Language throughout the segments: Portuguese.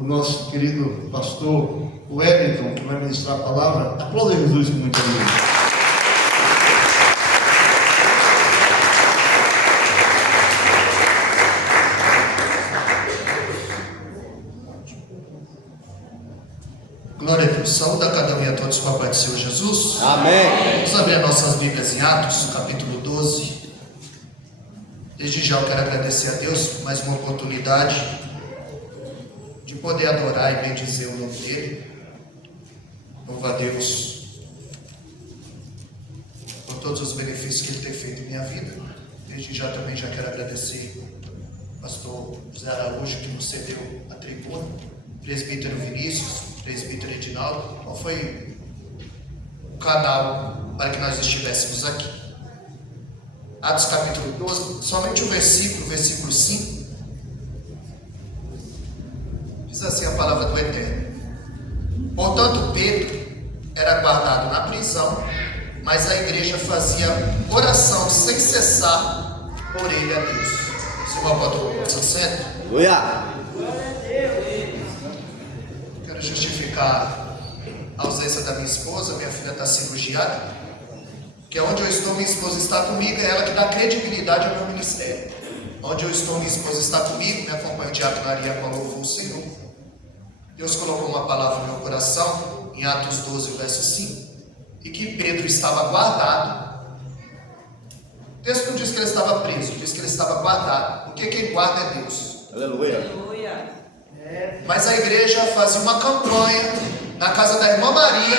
o nosso querido pastor Wellington, que vai ministrar a palavra. Aplauda Jesus com muito alegria. Glória a Deus. Saúde a cada um e a todos com a paz do Senhor Jesus. Amém. Vamos abrir nossas Bíblias em Atos, capítulo 12. Desde já eu quero agradecer a Deus por mais uma oportunidade de poder adorar e bendizer o nome dEle. Louvo a Deus por todos os benefícios que Ele tem feito em minha vida. Desde já também já quero agradecer ao pastor José Araújo, que nos cedeu a tribuna, presbítero Vinícius, presbítero Edinaldo. Qual foi o canal para que nós estivéssemos aqui? Atos capítulo 12, somente o versículo 5. Diz assim a palavra do Eterno: portanto, Pedro era guardado na prisão, mas a igreja fazia oração sem cessar por ele a Deus. Senhor, bota o seu centro. Aleluia. Quero justificar a ausência da minha esposa. Minha filha está cirurgiada, que é onde eu estou, minha esposa está comigo, é ela que dá credibilidade ao meu ministério. Onde eu estou, minha esposa está comigo, me acompanha o diácono Ariel para louvar o Senhor. Deus colocou uma palavra no meu coração, em Atos 12, verso 5, e que Pedro estava guardado. O texto não diz que ele estava preso, diz que ele estava guardado, porque quem guarda é Deus. Aleluia. Mas a igreja fazia uma campanha na casa da irmã Maria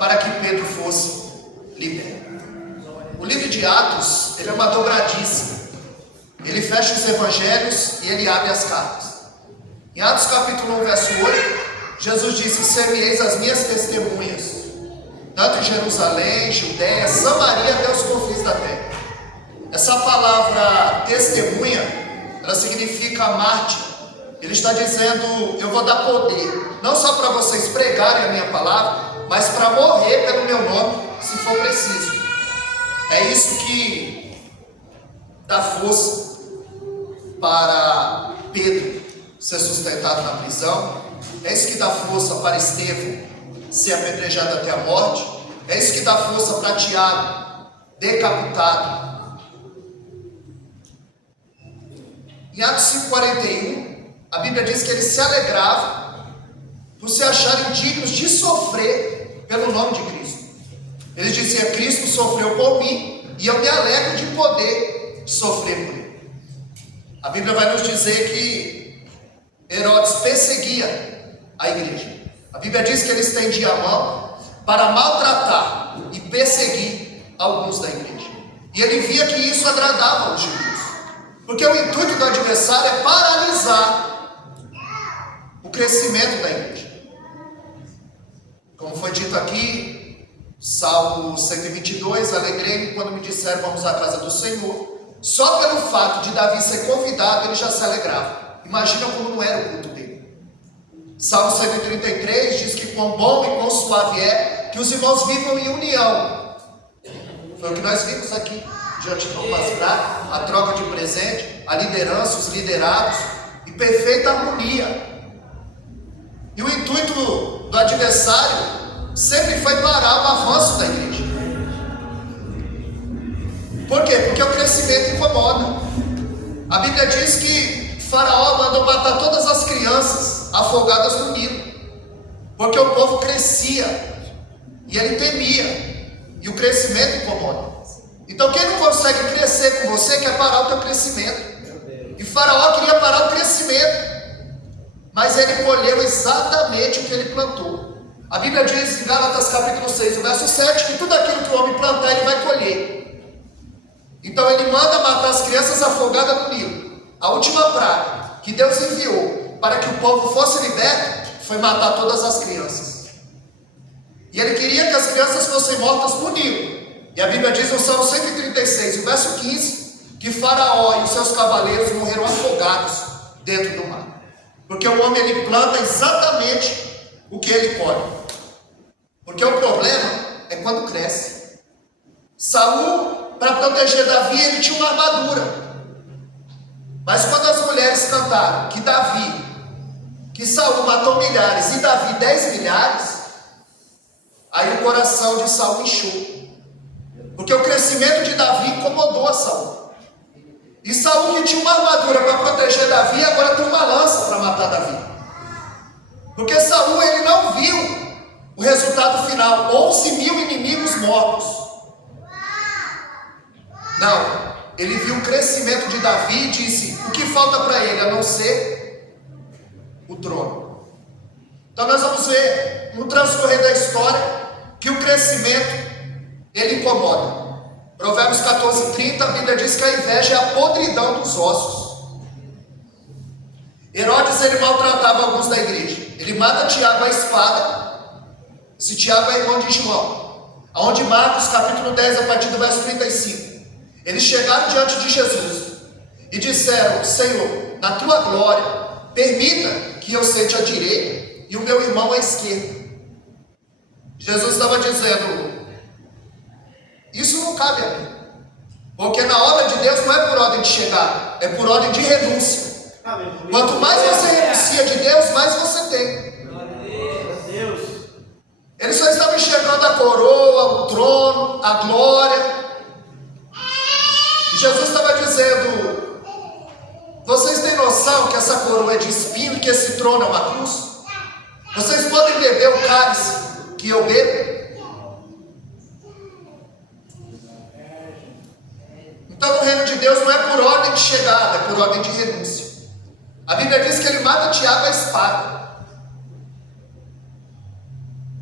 para que Pedro fosse liberto. O livro de Atos, ele é uma dobradiça. Ele fecha os evangelhos e ele abre as cartas. Em Atos capítulo 1, verso 8, Jesus disse: semeis as minhas testemunhas, tanto em Jerusalém, Judeia, Samaria, até os confins da terra. Essa palavra testemunha, ela significa mártir. Ele está dizendo: eu vou dar poder, não só para vocês pregarem a minha palavra, mas para morrer pelo meu nome, se for preciso. É isso que dá força para Pedro ser sustentado na prisão. É isso que dá força para Estevão ser apedrejado até a morte. É isso que dá força para Tiago, decapitado. Em Atos 5,41, a Bíblia diz que eles se alegravam por se acharem dignos de sofrer pelo nome de Cristo. Eles diziam: Cristo sofreu por mim e eu me alegro de poder sofrer por ele. A Bíblia vai nos dizer que Herodes perseguia a igreja. A Bíblia diz que ele estendia a mão para maltratar e perseguir alguns da igreja. E ele via que isso agradava aos judeus, porque o intuito do adversário é paralisar o crescimento da igreja. Como foi dito aqui, Salmo 122, alegrei-me quando me disseram: vamos à casa do Senhor. Só pelo fato de Davi ser convidado, ele já se alegrava. Imagina como não era o culto dele. Salmo 133 diz que quão bom e quão suave é que os irmãos vivam em união. Foi o que nós vimos aqui, diante do pastorar, a troca de presente, a liderança, os liderados, e perfeita harmonia. E o intuito do adversário sempre foi parar o avanço da igreja. Por quê? Porque o crescimento incomoda. A Bíblia diz que Faraó mandou matar todas as crianças afogadas no Nilo, porque o povo crescia e ele temia, e o crescimento incomoda. Então quem não consegue crescer com você quer parar o teu crescimento. E Faraó queria parar o crescimento, mas ele colheu exatamente o que ele plantou. A Bíblia diz em Gálatas capítulo 6, o verso 7, que tudo aquilo que o homem plantar, ele vai colher. Então ele manda matar as crianças afogadas no Nilo. A última praga que Deus enviou para que o povo fosse liberto foi matar todas as crianças. E ele queria que as crianças fossem mortas no Nilo. E a Bíblia diz no Salmo 136, o verso 15, que Faraó e os seus cavaleiros morreram afogados dentro do mar. Porque o homem, ele planta exatamente o que ele colhe. Porque o problema é quando cresce. Saul, para proteger Davi, ele tinha uma armadura. Mas quando as mulheres cantaram que Davi, que Saul matou milhares e Davi 10 milhares, aí o coração de Saul inchou. Porque o crescimento de Davi incomodou a Saul. E Saul, que tinha uma armadura para proteger Davi, agora tem uma lança para matar Davi. Porque Saul, ele não viu o resultado final, 11 mil inimigos mortos. Não, ele viu o crescimento de Davi e disse: o que falta para ele a não ser o trono? Então nós vamos ver no transcorrer da história que o crescimento ele incomoda. Provérbios 14:30, a Bíblia diz que a inveja é a podridão dos ossos. Herodes, ele maltratava alguns da igreja. Ele mata Tiago à espada. Esse Tiago é irmão de João. Aonde Marcos capítulo 10, a partir do verso 35. Eles chegaram diante de Jesus e disseram: Senhor, na tua glória, permita que eu sente à direita e o meu irmão à esquerda. Jesus estava dizendo: isso não cabe a mim, porque na obra de Deus não é por ordem de chegada, é por ordem de renúncia. Quanto mais você renuncia de Deus, mais você tem. Eles só estavam enxergando a coroa, o trono, a glória. E Jesus estava dizendo: vocês têm noção que essa coroa é de espinho e que esse trono é uma cruz? Vocês podem beber o cálice que eu bebo? Então no reino de Deus não é por ordem de chegada, é por ordem de renúncia. A Bíblia diz que ele mata Tiago à espada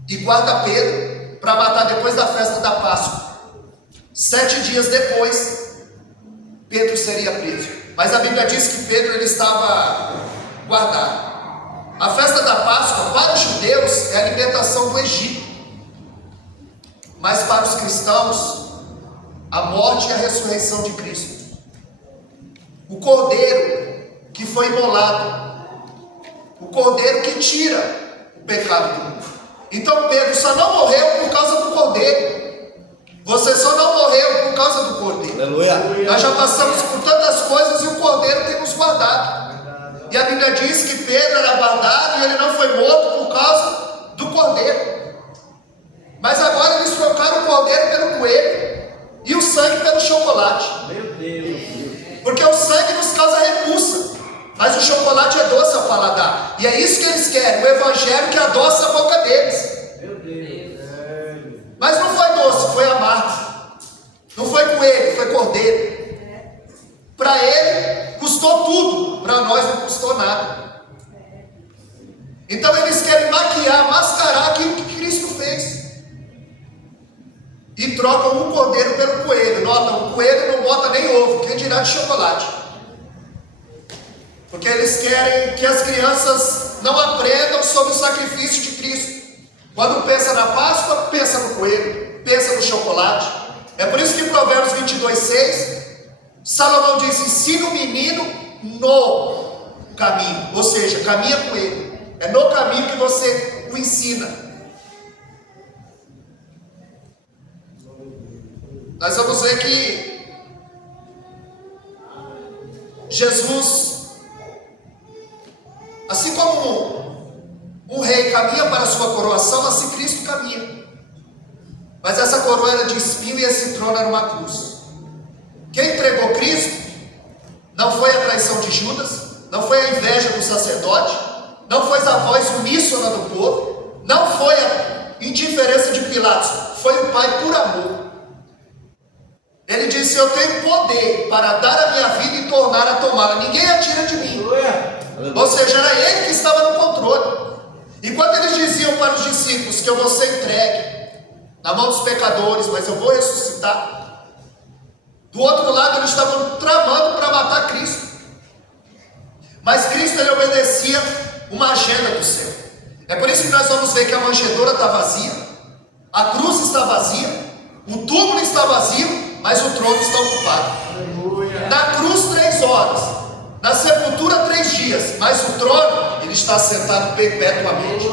e guarda Pedro para matar depois da festa da Páscoa. 7 dias depois, Pedro seria preso. Mas a Bíblia diz que Pedro ele estava guardado. A festa da Páscoa para os judeus é a libertação do Egito, mas para os cristãos, a morte e a ressurreição de Cristo. O cordeiro que foi imolado, o cordeiro que tira o pecado do mundo. Então Pedro só não morreu por causa do cordeiro. Você só não morreu por causa do cordeiro. Aleluia. Nós já passamos por tantas coisas e o cordeiro tem nos guardado. E a Bíblia diz que Pedro era guardado e ele não foi morto por causa do cordeiro. Mas agora eles trocaram o cordeiro pelo coelho e o sangue pelo chocolate. Meu Deus. Porque o sangue nos causa repulsa, mas o chocolate é doce ao paladar. E é isso que eles querem, o evangelho que adoça a boca deles. Meu Deus. Mas não foi doce, foi amargo. Não foi coelho, foi cordeiro. Para ele custou tudo, para nós não custou nada. Então eles querem maquiar, mascarar aquilo que Cristo fez. E trocam um cordeiro pelo coelho. Nota, o coelho não bota nem ovo, quem dirá de chocolate. Porque eles querem que as crianças não aprendam sobre o sacrifício de Cristo. Quando pensa na Páscoa, pensa no coelho, pensa no chocolate. É por isso que em Provérbios 22:6, Salomão diz: ensina o menino no caminho. Ou seja, caminha com ele. É no caminho que você o ensina. Nós vamos ver que Jesus, assim como um rei caminha para a sua coroação, assim Cristo caminha. Mas essa coroa era de espinho e esse trono era uma cruz. Quem entregou Cristo não foi a traição de Judas, não foi a inveja do sacerdote, não foi a voz uníssona do povo, não foi a indiferença de Pilatos, foi o Pai por amor. Ele disse: eu tenho poder para dar a minha vida e tornar a tomá-la, ninguém a tira de mim. Ou seja, era ele que estava no controle. E quando eles diziam para os discípulos que eu vou ser entregue na mão dos pecadores, mas eu vou ressuscitar, do outro lado eles estavam tramando para matar Cristo. Mas Cristo, ele obedecia uma agenda do céu. É por isso que nós vamos ver que a manjedoura está vazia, a cruz está vazia, o túmulo está vazio, mas o trono está ocupado. Aleluia. Na cruz 3 horas, na sepultura 3 dias, mas o trono, ele está sentado perpetuamente.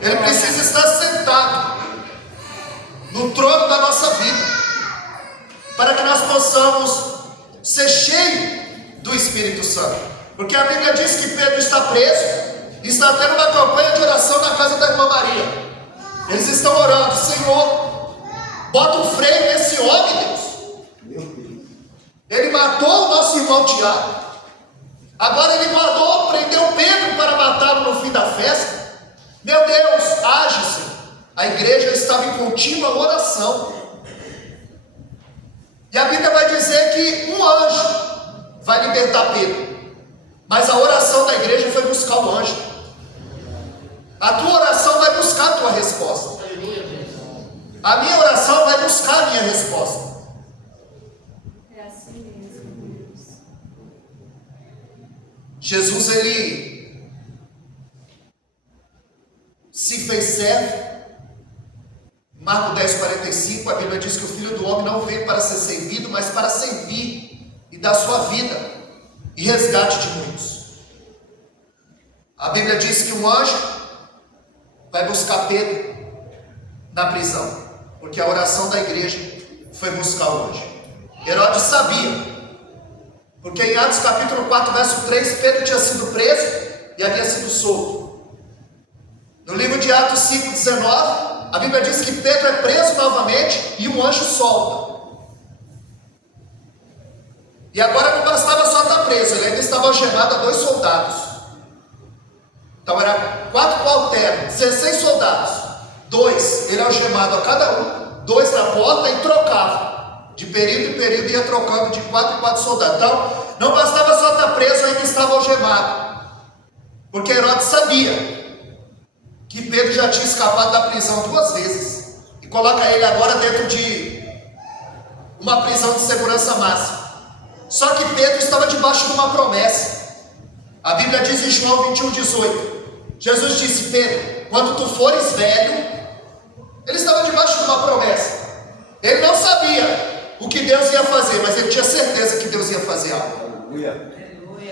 Ele precisa estar sentado no trono da nossa vida, para que nós possamos ser cheios do Espírito Santo. Porque a Bíblia diz que Pedro está preso e está tendo uma campanha de oração na casa da irmã Maria. Eles estão orando: Senhor, bota um freio nesse homem, Deus. Ele matou o nosso irmão Tiago. Agora ele mandou, prendeu Pedro para matá-lo no fim da festa. Meu Deus, age, Senhor. A igreja estava em contínua oração. E a Bíblia vai dizer que um anjo vai libertar Pedro. Mas a oração da igreja foi buscar o anjo. A tua oração vai buscar a tua resposta. A minha oração vai buscar a minha resposta. É assim mesmo, Deus. Jesus, ele se fez servo. Marcos 10:45, a Bíblia diz que o Filho do Homem não veio para ser servido, mas para servir e dar sua vida e resgate de muitos. A Bíblia diz que um anjo vai buscar Pedro na prisão, porque a oração da igreja foi buscar o anjo. Herodes sabia, porque em Atos capítulo 4, verso 3, Pedro tinha sido preso e havia sido solto. No livro de Atos 5:19, a Bíblia diz que Pedro é preso novamente e um anjo solta. E agora não bastava só estar preso, ele ainda estava algemado a 2 soldados. Então era 4 qualternos, 16 soldados. 2, ele algemado a cada um, 2 na porta e trocava. De período em período ia trocando de 4 em 4 soldados. Então não bastava só estar preso, ainda estava algemado. Porque Herodes sabia que Pedro já tinha escapado da prisão 2 vezes. E coloca ele agora dentro de uma prisão de segurança máxima. Só que Pedro estava debaixo de uma promessa. A Bíblia diz em João 21:18. Jesus disse: Pedro, quando tu fores velho. Ele estava debaixo de uma promessa. Ele não sabia o que Deus ia fazer, mas ele tinha certeza que Deus ia fazer algo. Aleluia.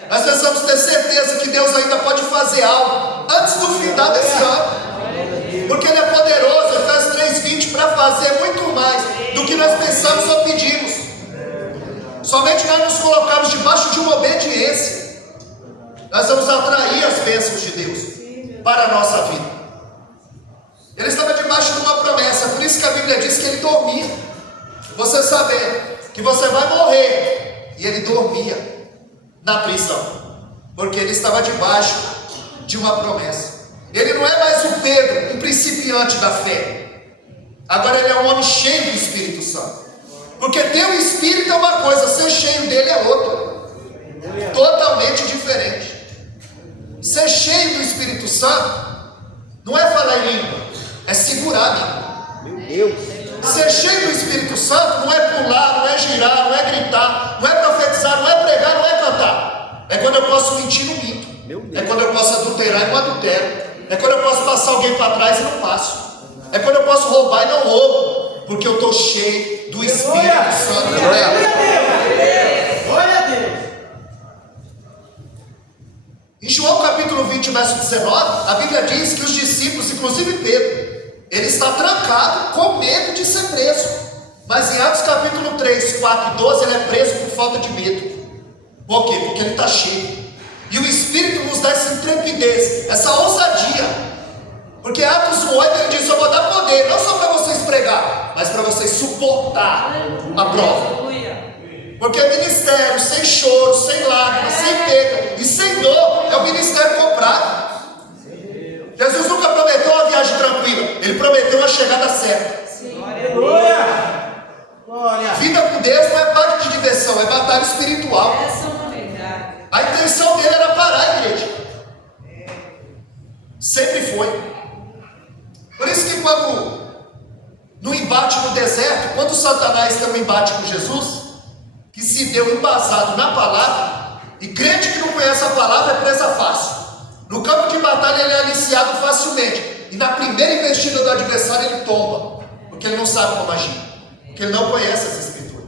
Nós precisamos ter certeza que Deus ainda pode fazer algo antes do final desse ano, porque Ele é poderoso. Efésios 3:20, para fazer muito mais do que nós pensamos ou pedimos. Somente nós nos colocamos debaixo de uma obediência, nós vamos atrair as bênçãos de Deus para a nossa vida. Ele estava debaixo de uma promessa, por isso que a Bíblia diz que ele dormia. Você saber que você vai morrer, e ele dormia na prisão, porque ele estava debaixo de uma promessa. Ele não é mais um Pedro, um principiante da fé. Agora ele é um homem cheio do Espírito Santo. Porque ter o Espírito é uma coisa, ser cheio dele é outra, totalmente diferente. Ser cheio do Espírito Santo não é falar em língua, é segurar a língua. Meu Deus. Ser cheio do Espírito Santo não é pular, não é girar, não é gritar, não é profetizar, não é pregar, não é cantar. É quando eu posso mentir, não minto. É quando eu posso adulterar e não adultero. É quando eu posso passar alguém para trás e não passo. É quando eu posso roubar e não roubo, porque eu estou cheio do Espírito Santo de Deus. Glória a Deus. Em João capítulo 20, verso 19, a Bíblia diz que os discípulos, inclusive Pedro, ele está trancado com medo de ser preso. Mas em Atos capítulo 3, 4 e 12, ele é preso por falta de medo. Por quê? Porque ele está cheio. E o Espírito nos dá essa intrepidez, essa ousadia. Porque Atos 1, 8, ele diz: eu vou dar poder, não só para vocês pregar, mas para vocês suportar a prova. Porque ministério sem choro, sem lágrimas, sem perda e sem dor é o ministério comprado. Jesus nunca prometeu uma viagem tranquila, ele prometeu uma chegada certa. Aleluia. Glória. Vida com Deus não é parque de diversão, é batalha espiritual. Essa é uma verdade. A intenção dele era parar a igreja. Sempre foi. Por isso que quando no embate no deserto, quando Satanás tem um embate com Jesus, que se deu embasado na palavra, e crente que não conhece a palavra é presa fácil. No campo de batalha ele é aliciado facilmente, e na primeira investida do adversário ele tomba, porque ele não sabe como agir, porque ele não conhece essa escritura.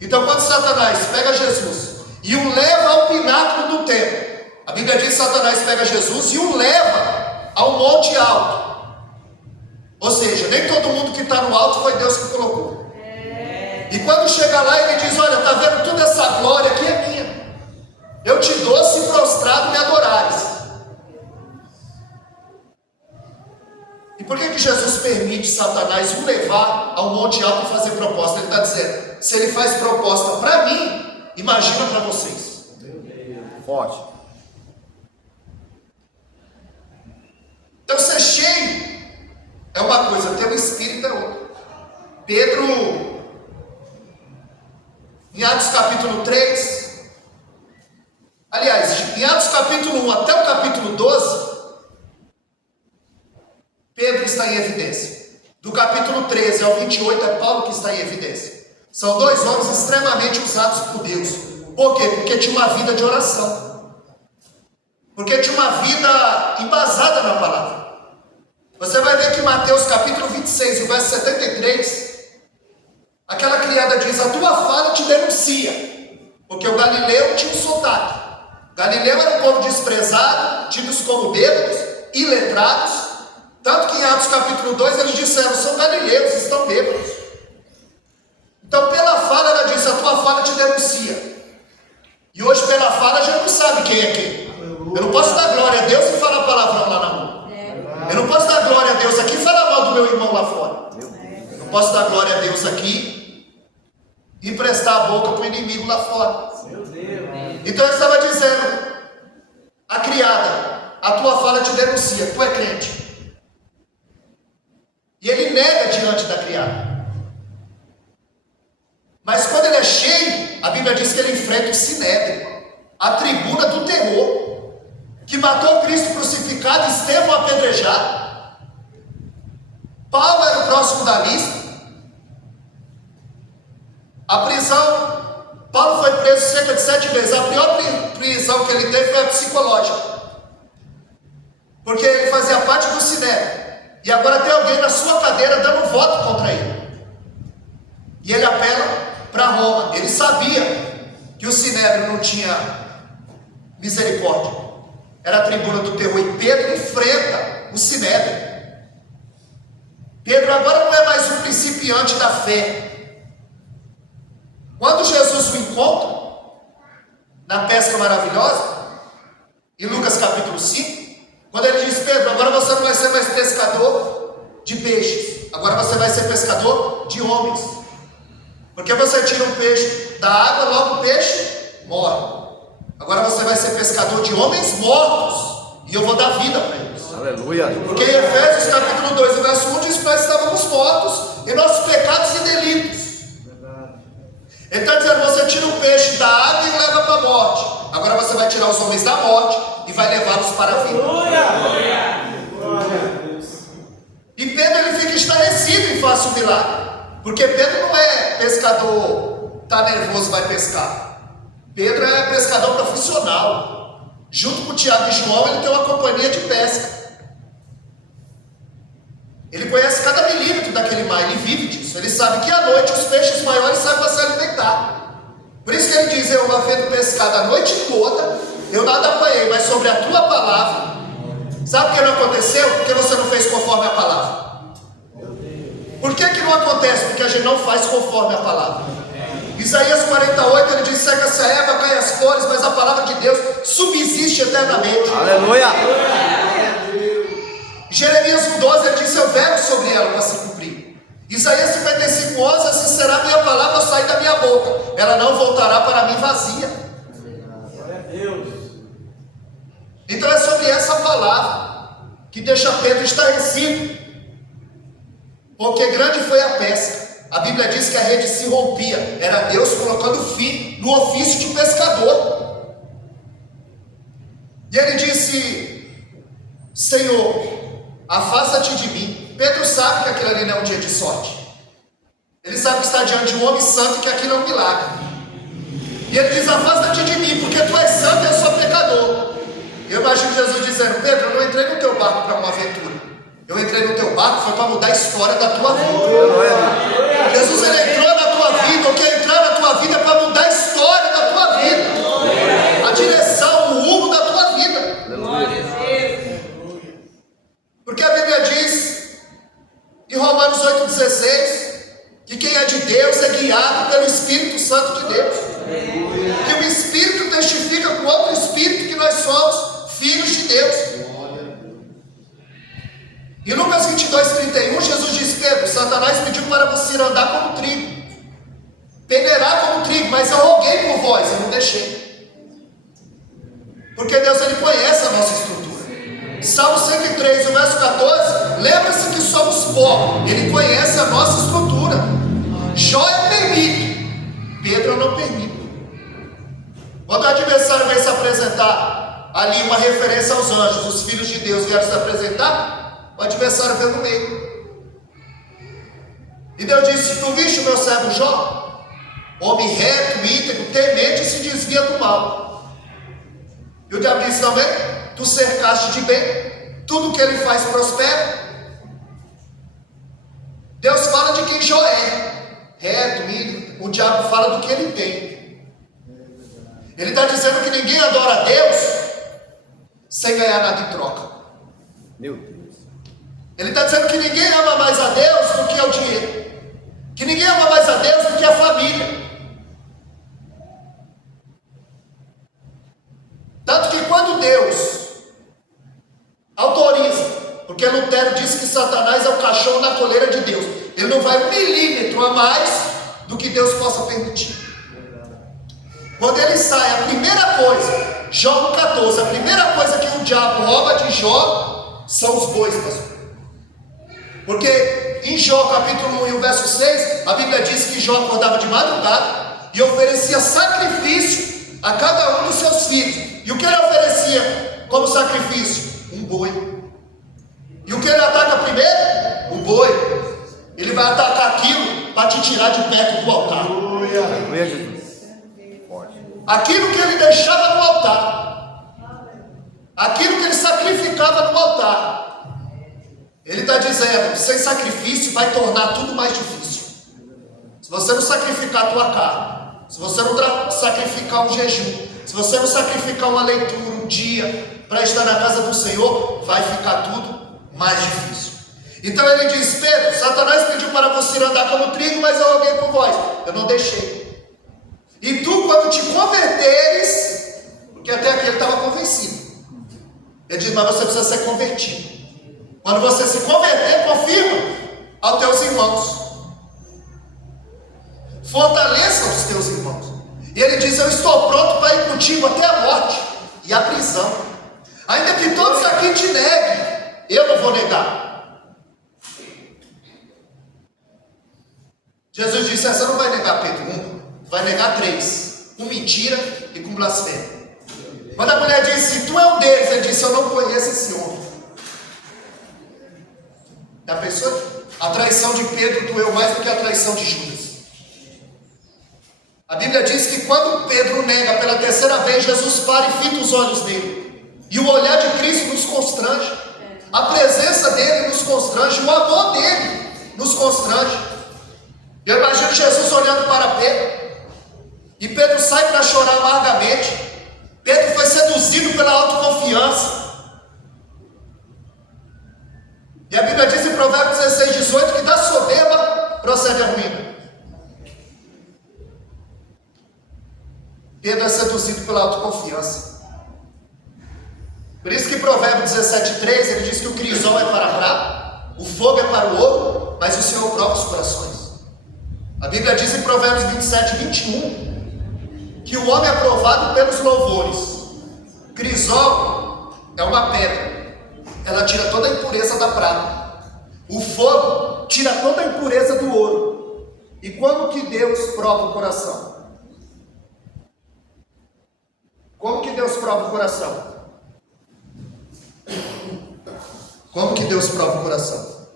Então quando Satanás pega Jesus e o leva ao pináculo do templo, a Bíblia diz que Satanás pega Jesus e o leva ao monte alto. Ou seja, nem todo mundo que está no alto foi Deus que colocou. E quando chega lá ele diz: olha, está vendo toda essa glória aqui é minha. Eu te dou se prostrado me adorares. E por que Jesus permite Satanás o levar ao monte alto e fazer proposta? Ele está dizendo, se ele faz proposta para mim, imagina para vocês. Forte. Então ser cheio é uma coisa, ter o Espírito é outra. Pedro, em Atos capítulo 3, aliás, em Atos capítulo 1 até o capítulo 12, Pedro está em evidência. Do capítulo 13 ao 28 é Paulo que está em evidência. São dois homens extremamente usados por Deus. Por quê? Porque tinha uma vida de oração. Porque tinha uma vida embasada na palavra. Você vai ver que Mateus capítulo 26, o verso 73, aquela criada diz, a tua fala te denuncia. Porque o Galileu tinha um sotaque. Galileu era um povo desprezado, tidos como bêbados, iletrados. Tanto que em Atos capítulo 2 eles disseram, são galileus, estão bêbados. Então pela fala ela disse, a tua fala te denuncia. E hoje pela fala a gente não sabe quem é quem. Eu não posso dar glória a Deus e falar palavrão lá na rua. Eu não posso dar glória a Deus aqui e falar mal do meu irmão lá fora. Eu não posso dar glória a Deus aqui e emprestar a boca para o inimigo lá fora. Então eu estava dizendo, a criada, a tua fala te denuncia, tu é crente. E ele nega diante da criada. Mas quando ele é cheio, a Bíblia diz que ele enfrenta o Sinédrio, a tribuna do terror, que matou Cristo crucificado e Estevão apedrejado. Paulo era o próximo da lista. A prisão, Paulo foi preso cerca de 7 vezes. A pior prisão que ele teve foi a psicológica, porque ele fazia parte do Sinédrio. E agora tem alguém na sua cadeira dando voto contra ele. E ele apela para Roma. Ele sabia que o Sinédrio não tinha misericórdia. Era a tribuna do terror. E Pedro enfrenta o Sinédrio. Pedro agora não é mais um principiante da fé. Quando Jesus o encontra, na pesca maravilhosa, em Lucas capítulo 5, quando ele diz, Pedro, agora você não vai ser mais pescador de peixes, agora você vai ser pescador de homens. Porque você tira um peixe da água, logo o peixe morre. Agora você vai ser pescador de homens mortos, e eu vou dar vida para eles. Aleluia. Porque em Efésios capítulo 2, verso 1 diz que nós estávamos mortos em nossos pecados e delitos. Ele está dizendo, você tira o peixe da água e o leva para a morte. Agora você vai tirar os homens da morte e vai levá-los para a vida. E Pedro ele fica estarrecido em face do milagre. Porque Pedro não é pescador, está nervoso, vai pescar. Pedro é pescador profissional. Junto com Tiago e João, ele tem uma companhia de pesca. Ele conhece cada milímetro daquele mar, ele vive disso. Ele sabe que à noite os peixes maiores saem para se alimentar. Por isso que ele diz, eu havendo pescado a noite toda, eu nada apanhei, mas sobre a tua palavra. Sabe o que não aconteceu? Porque você não fez conforme a palavra. Por que não acontece? Porque a gente não faz conforme a palavra. Isaías 48, ele diz, seca-se a erva, cai as flores, mas a palavra de Deus subsiste eternamente. Aleluia. Jeremias 1,12, ele diz, eu velo sobre ela para se cumprir. Isaías 55,11, assim será a minha palavra ao sair da minha boca, ela não voltará para mim vazia. Então é sobre essa palavra que deixa Pedro estarrecido, porque grande foi a pesca. A Bíblia diz que a rede se rompia, era Deus colocando fim no ofício de pescador. E ele disse, Senhor, afasta-te de mim. Pedro sabe que aquilo ali não é um dia de sorte. Ele sabe que está diante de um homem santo e que aquilo é um milagre. E ele diz, afasta-te de mim, porque tu és santo e eu sou pecador. Eu imagino Jesus dizendo, Pedro, eu não entrei no teu barco para uma aventura. Eu entrei no teu barco, foi para mudar a história da tua vida. Jesus, ele entrou na tua vida, ou quer entrar na tua vida para mudar a história da tua vida. A direção, o rumo da tua vida. Porque a Bíblia diz, em Romanos 8,16, que quem é de Deus é guiado pelo Espírito Santo de Deus. Que o Espírito testifica com o Cira andar como trigo, peneirar como trigo, mas eu roguei por vós, eu não deixei. Porque Deus, ele conhece a nossa estrutura. Salmo 103, o verso 14, lembra-se que somos pó, ele conhece a nossa estrutura. Jó eu permito, Pedro eu não permito. Quando o adversário veio se apresentar, ali uma referência aos anjos, os filhos de Deus vieram se apresentar, o adversário veio no meio. E Deus disse: tu viste o meu servo Jó? Homem reto, íntegro, temente e se desvia do mal. E o diabo disse também: tu cercaste de bem, tudo que ele faz prospera. Deus fala de quem Jó é, reto, íntegro. O diabo fala do que ele tem. Ele está dizendo que ninguém adora a Deus sem ganhar nada em troca. Meu Deus. Ele está dizendo que ninguém ama mais a Deus do que o dinheiro, que ninguém ama mais a Deus do que a família. Tanto que quando Deus autoriza, porque Lutero disse que Satanás é o cachorro na coleira de Deus, ele não vai 1 milímetro a mais do que Deus possa permitir. Quando ele sai, a primeira coisa, Jó 14, a primeira coisa que o diabo rouba de Jó são os bois, pastor. Porque em Jó capítulo 1 e o verso 6, a Bíblia diz que Jó acordava de madrugada e oferecia sacrifício a cada um dos seus filhos. E o que ele oferecia como sacrifício? Um boi. E o que ele ataca primeiro? O boi. Ele vai atacar aquilo para te tirar de perto do altar. Aleluia, Jesus. Aquilo que ele deixava no altar, aquilo que ele sacrificava no altar, ele está dizendo: sem sacrifício vai tornar tudo mais difícil. Se você não sacrificar a tua carne, se você não sacrificar um jejum, se você não sacrificar uma leitura, um dia para estar na casa do Senhor, vai ficar tudo mais difícil. Então ele diz: Pedro, Satanás pediu para você andar como trigo, mas eu roguei por vós, eu não deixei. E tu, quando te converteres, porque até aqui ele estava convencido, ele diz: mas você precisa ser convertido. Quando você se converter, confirma aos teus irmãos, fortaleça os teus irmãos. E ele diz: eu estou pronto para ir contigo até a morte e a prisão. Ainda que todos aqui te neguem, eu não vou negar. Jesus disse: você não vai negar Pedro, vai negar 3, com mentira e com blasfêmia. Quando a mulher disse: tu é um deles, ele disse: eu não conheço esse homem. Já pensou? A traição de Pedro doeu mais do que a traição de Judas. A Bíblia diz que quando Pedro nega pela 3ª vez, Jesus para e fita os olhos dele. E o olhar de Cristo nos constrange. A presença dele nos constrange. O amor dele nos constrange. Eu imagino Jesus olhando para Pedro. E Pedro sai para chorar amargamente. Pedro foi seduzido pela autoconfiança. E a Bíblia diz em Provérbios 16, 18 que da soberba procede a ruína. Pedro é seduzido pela autoconfiança. Por isso que Provérbios 17, 3 ele diz que o crisol é para a prata, o fogo é para o ouro, mas o Senhor prova os corações. A Bíblia diz em Provérbios 27, 21 que o homem é provado pelos louvores. Crisol é uma pedra, ela tira toda a impureza da prata. O fogo tira toda a impureza do ouro. E quando que Deus prova o coração? Como que Deus prova o coração? Como que Deus prova o coração?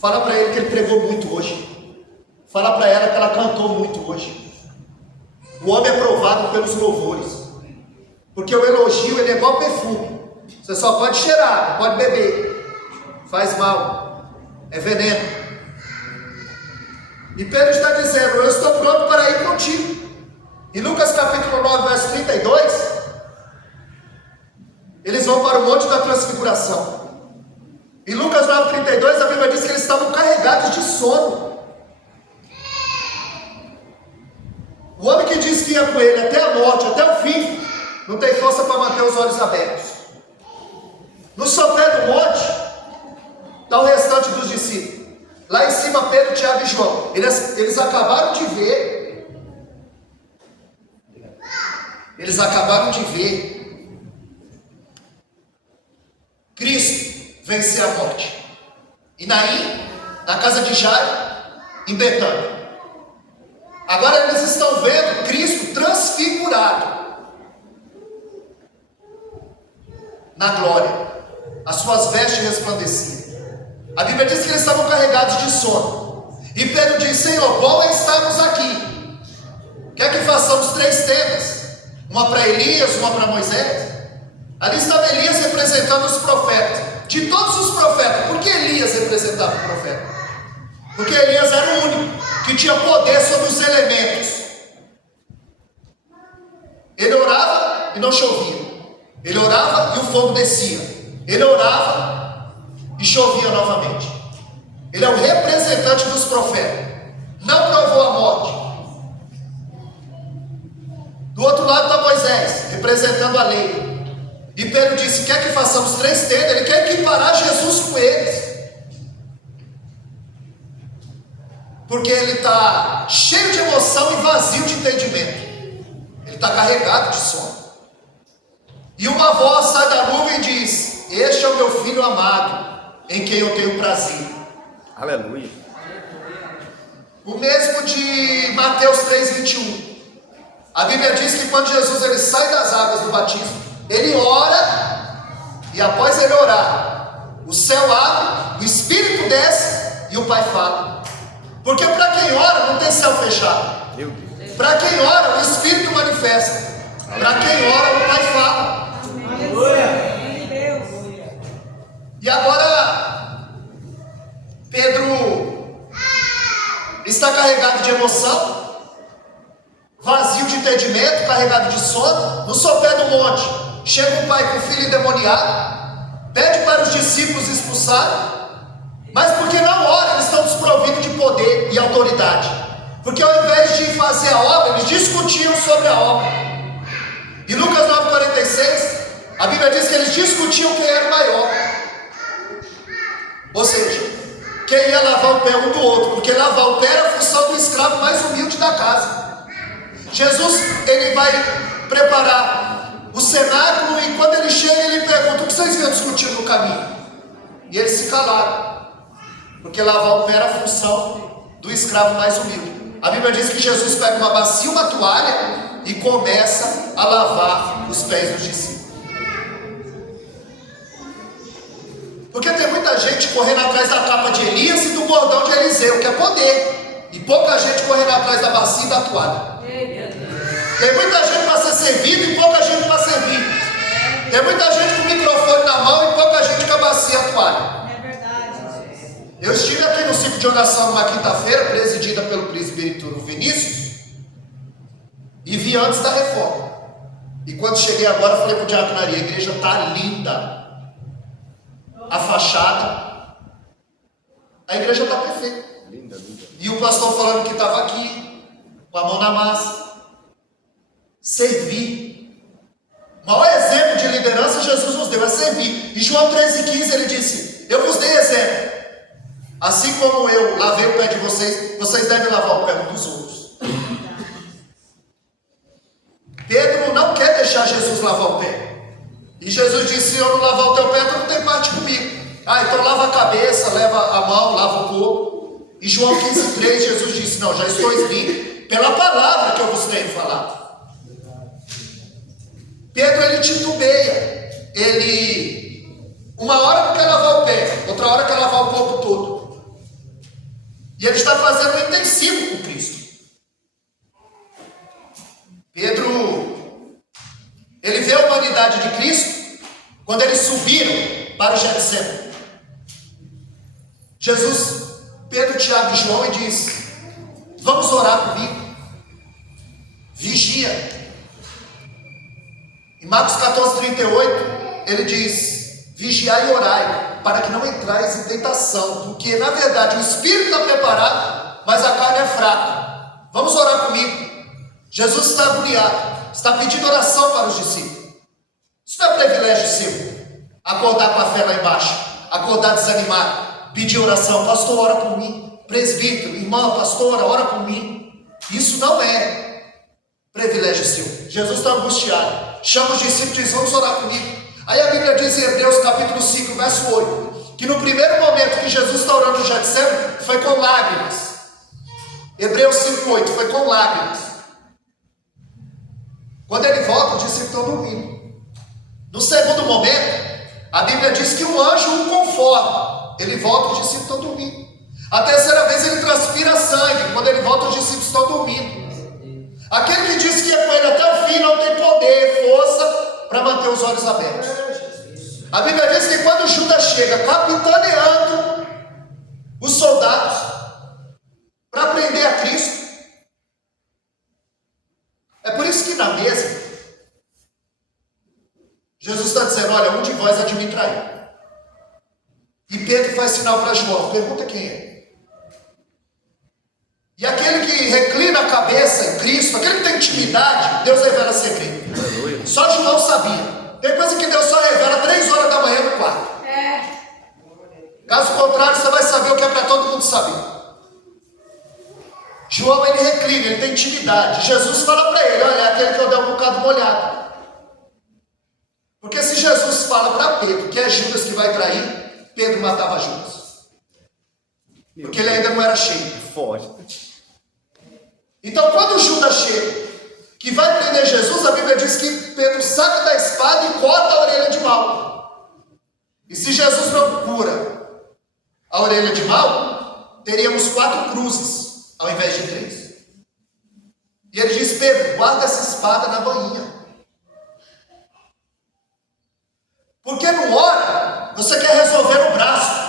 Fala para ele que ele pregou muito hoje. Fala para ela que ela cantou muito hoje. O homem é provado pelos louvores. Porque o elogio ele é igual perfume. Você só pode cheirar, não pode beber. Faz mal. É veneno. E Pedro está dizendo: eu estou pronto para ir contigo. Em Lucas capítulo 9, verso 32, eles vão para o Monte da Transfiguração. Em Lucas 9, 32, a Bíblia diz que eles estavam carregados de sono. O homem que disse que ia com ele até a morte, até o fim, não tem força para manter os olhos abertos. No sopé do monte está o restante dos discípulos. Lá em cima Pedro, Tiago e João. Ele acabaram de ver. Eles acabaram de ver Cristo vencer a morte. E Naim, na casa de Jairo, em Betânia. Agora eles estão vendo Cristo transfigurado na glória. As suas vestes resplandeciam. A Bíblia diz que eles estavam carregados de sono. E Pedro diz: Senhor, bom é estarmos aqui. Quer que façamos 3 tendas? Uma para Elias, uma para Moisés. Ali estava Elias representando os profetas. De todos os profetas, por que Elias representava o profeta? Porque Elias era o único que tinha poder sobre os elementos. Ele orava e não chovia. Ele orava e o fogo descia. Ele orava e chovia novamente. Ele é o representante dos profetas. Não provou a morte. Do outro lado está Moisés, representando a lei. E Pedro disse: quer que façamos 3 tendas? Ele quer equiparar Jesus com eles. Porque ele está cheio de emoção e vazio de entendimento. Ele está carregado de sono. E uma voz sai da nuvem e diz: este é o meu filho amado, em quem eu tenho prazer. Aleluia. O mesmo de Mateus 3:21. A Bíblia diz que quando Jesus ele sai das águas do batismo, ele ora, e após ele orar, o céu abre, o Espírito desce e o Pai fala. Porque para quem ora não tem céu fechado. Meu Deus. Para quem ora, o Espírito manifesta. Para quem ora, o Pai fala. E agora Pedro está carregado de emoção, vazio de entendimento, carregado de sono, no sopé do monte. Chega um pai com o filho endemoniado, pede para os discípulos expulsarem, mas porque não ora, eles estão desprovidos de poder e autoridade. Porque ao invés de fazer a obra, eles discutiam sobre a obra. Em Lucas 9,46, a Bíblia diz que eles discutiam quem era o maior. Ou seja, quem ia lavar o pé um do outro, porque lavar o pé era a função do escravo mais humilde da casa. Jesus, ele vai preparar o cenáculo, e quando ele chega, ele pergunta: o que vocês vinham discutindo no caminho? E eles se calaram, porque lavar o pé era a função do escravo mais humilde. A Bíblia diz que Jesus pega uma bacia, uma toalha, e começa a lavar os pés dos discípulos. Porque tem muita gente correndo atrás da capa de Elias e do bordão de Eliseu, que é poder, e pouca gente correndo atrás da bacia e da toalha. Tem muita gente para ser servido e pouca gente para servir. Tem muita gente com o microfone na mão e pouca gente com a bacia e a toalha. É verdade. Eu estive aqui no ciclo de oração numa quinta-feira, presidida pelo presbítero Vinícius, e vi antes da reforma. E quando cheguei agora, falei para o diácono Ari: a igreja está linda. A fachada, a igreja está perfeita. Linda, linda. E o pastor falando que estava aqui, com a mão na massa. Servir. O maior exemplo de liderança Jesus nos deu é servir. Em João 13,15 ele disse: eu vos dei exemplo. Assim como eu lavei o pé de vocês, vocês devem lavar o pé um dos outros. Pedro não quer deixar Jesus lavar o pé. E Jesus disse: se eu não lavar o teu pé, tu não tem parte comigo. Então lava a cabeça, leva a mão, lava o corpo. Em João 15,3 Jesus disse: não, já estou limpo pela palavra que eu vos tenho falado. Pedro, ele titubeia. Ele, uma hora não quer lavar o pé, outra hora quer lavar o corpo todo. E ele está fazendo um intensivo com Cristo. Pedro, ele vê a humanidade de Cristo quando eles subiram para o Getsemane. Jesus, Pedro, Tiago e João, e diz: vamos orar comigo. Vigia. Em Marcos 14,38, ele diz: vigiai e orai, para que não entrais em tentação, porque na verdade o espírito está preparado, mas a carne é fraca. Vamos orar comigo. Jesus está agoniado, está pedindo oração para os discípulos. Isso não é privilégio seu, acordar com a fé lá embaixo, acordar desanimado, pedir oração: pastor, ora por mim. presbítero, irmã, pastora, ora por mim. Isso não é privilégio seu. Jesus está angustiado. Chama os discípulos e diz: vamos orar comigo. Aí a Bíblia diz em Hebreus capítulo 5, verso 8, que no primeiro momento que Jesus está orando no Getsemane, foi com lágrimas. Hebreus 5, 8, foi com lágrimas. Quando ele volta, os discípulos estão dormindo. No segundo momento, a Bíblia diz que o anjo o conforta. Ele volta, os discípulos estão dormindo. A terceira vez ele transpira sangue. Quando ele volta, os discípulos estão dormindo. Aquele que disse que ia com ele até o fim não tem poder, força para manter os olhos abertos. A Bíblia diz que quando Judas chega capitaneando os soldados para prender a Cristo, é por isso que na mesa Jesus está dizendo: olha, um de vós há de me trair. E Pedro faz sinal para João, pergunta quem é. E aquele que reclina a cabeça em Cristo, aquele que tem intimidade, Deus revela segredo. Aleluia. Só João sabia. Tem coisa que Deus só revela 3 horas da manhã no quarto. Caso contrário, você vai saber o que é para todo mundo saber. João, ele reclina, ele tem intimidade. Jesus fala para ele: olha, é aquele que eu dei um bocado molhado. Porque se Jesus fala para Pedro que é Judas que vai trair, Pedro matava Judas. Porque ele ainda não era cheio. Forte. Então, quando Judas chega, que vai prender Jesus, a Bíblia diz que Pedro saca da espada e corta a orelha de Malco. E se Jesus não cura a orelha de Malco, teríamos 4 cruzes ao invés de 3. E ele diz: Pedro, guarda essa espada na bainha. Porque não ora, você quer resolver no braço.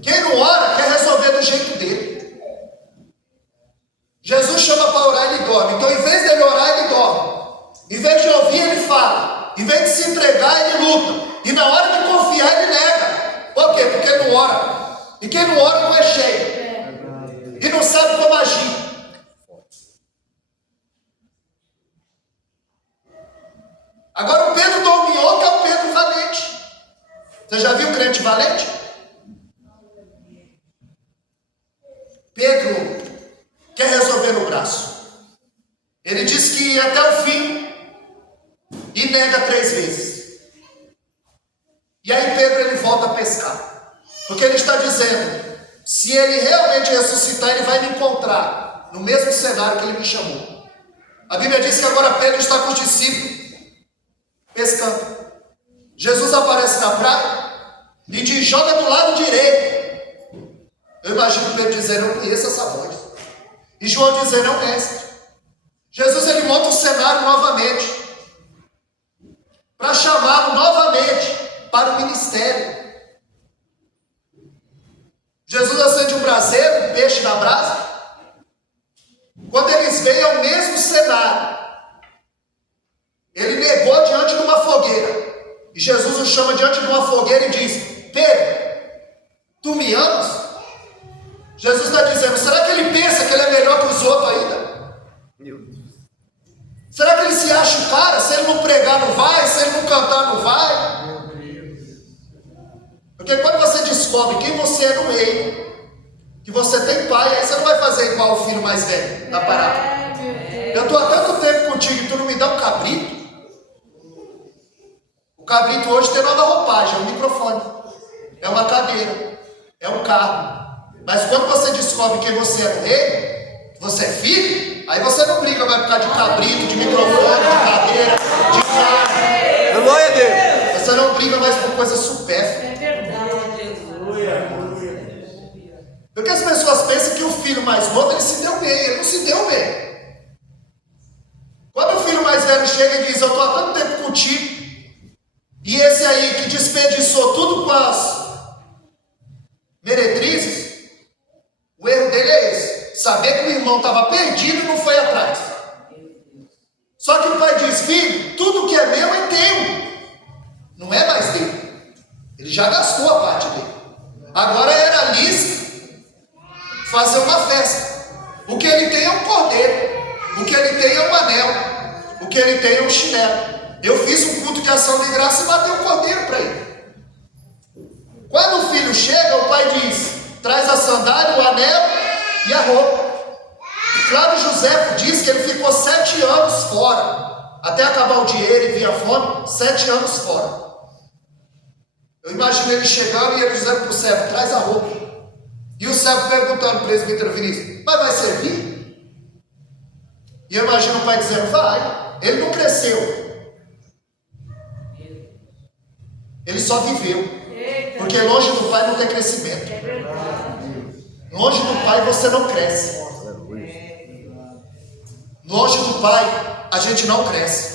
Quem não ora, quer resolver do jeito dele. Jesus chama para orar, ele dorme. Então, em vez dele orar, ele dorme. Em vez de ouvir, ele fala. Em vez de se entregar, ele luta. E na hora de confiar, ele nega. Por quê? Porque não ora. E quem não ora não é cheio. E não sabe como agir. Agora o Pedro dormiu, que é o Pedro valente. Você já viu o crente valente? Pedro quer resolver no braço. Ele diz que ia até o fim e nega 3 vezes. E aí Pedro ele volta a pescar. Porque ele está dizendo: se ele realmente ressuscitar, ele vai me encontrar no mesmo cenário que ele me chamou. A Bíblia diz que agora Pedro está com os discípulos pescando. Jesus aparece na praia e diz: joga do lado direito. Eu imagino Pedro dizendo: eu conheço essa voz. E João dizendo: é o mestre. Jesus ele monta o cenário novamente para chamá-lo novamente para o ministério. Jesus acende um braseiro, um peixe na brasa. Quando eles veem, é o mesmo cenário. Ele negou diante de uma fogueira. E Jesus o chama diante de uma fogueira e diz: Pedro, tu me amas? Jesus está dizendo: será que ele pensa que ele é melhor que os outros ainda? Meu Deus. Será que ele se acha o cara? Se ele não pregar, não vai. Se ele não cantar, não vai. Porque quando você descobre quem você é no reino, que você tem pai, aí você não vai fazer igual o filho mais velho da parábola. Eu estou há tanto tempo contigo e tu não me dá um cabrito. O cabrito hoje tem nova roupagem, é um microfone, é uma cadeira, é um carro. Mas quando você descobre quem você é no reino, que você é filho, aí você não briga, vai ficar de cabrito, de microfone, de cadeira, de carro. Glória a Deus. Você não briga mais por coisa supérflua. É verdade. Porque as pessoas pensam que o filho mais novo, ele se deu bem. Ele não se deu bem. Quando o filho mais velho chega e diz: eu estou há tanto tempo contigo, e esse aí que desperdiçou tudo com as meretrizes, o erro dele é esse: saber que o irmão estava perdido e não foi atrás. Só que o pai diz: filho, tudo que é meu é teu, não é mais dele. Ele já gastou a parte dele. Agora era lícito fazer uma festa. O que ele tem é um cordeiro, o que ele tem é um anel, o que ele tem é um chinelo. Eu fiz um culto de ação de graça e matei um cordeiro para ele. Quando o filho chega, o pai diz: traz a sandália, o anel e a roupa. Flávio José diz que ele ficou 7 anos fora, até acabar o dinheiro e vir a fome, 7 anos fora. Eu imagino ele chegando e ele dizendo para o servo, traz a roupa. E o servo perguntando para o presbítero Vinícius, mas vai servir? E eu imagino o pai dizendo, vai. Ele não cresceu. Ele só viveu. Porque longe do pai não tem crescimento. Longe do pai você não cresce. Longe do pai a gente não cresce.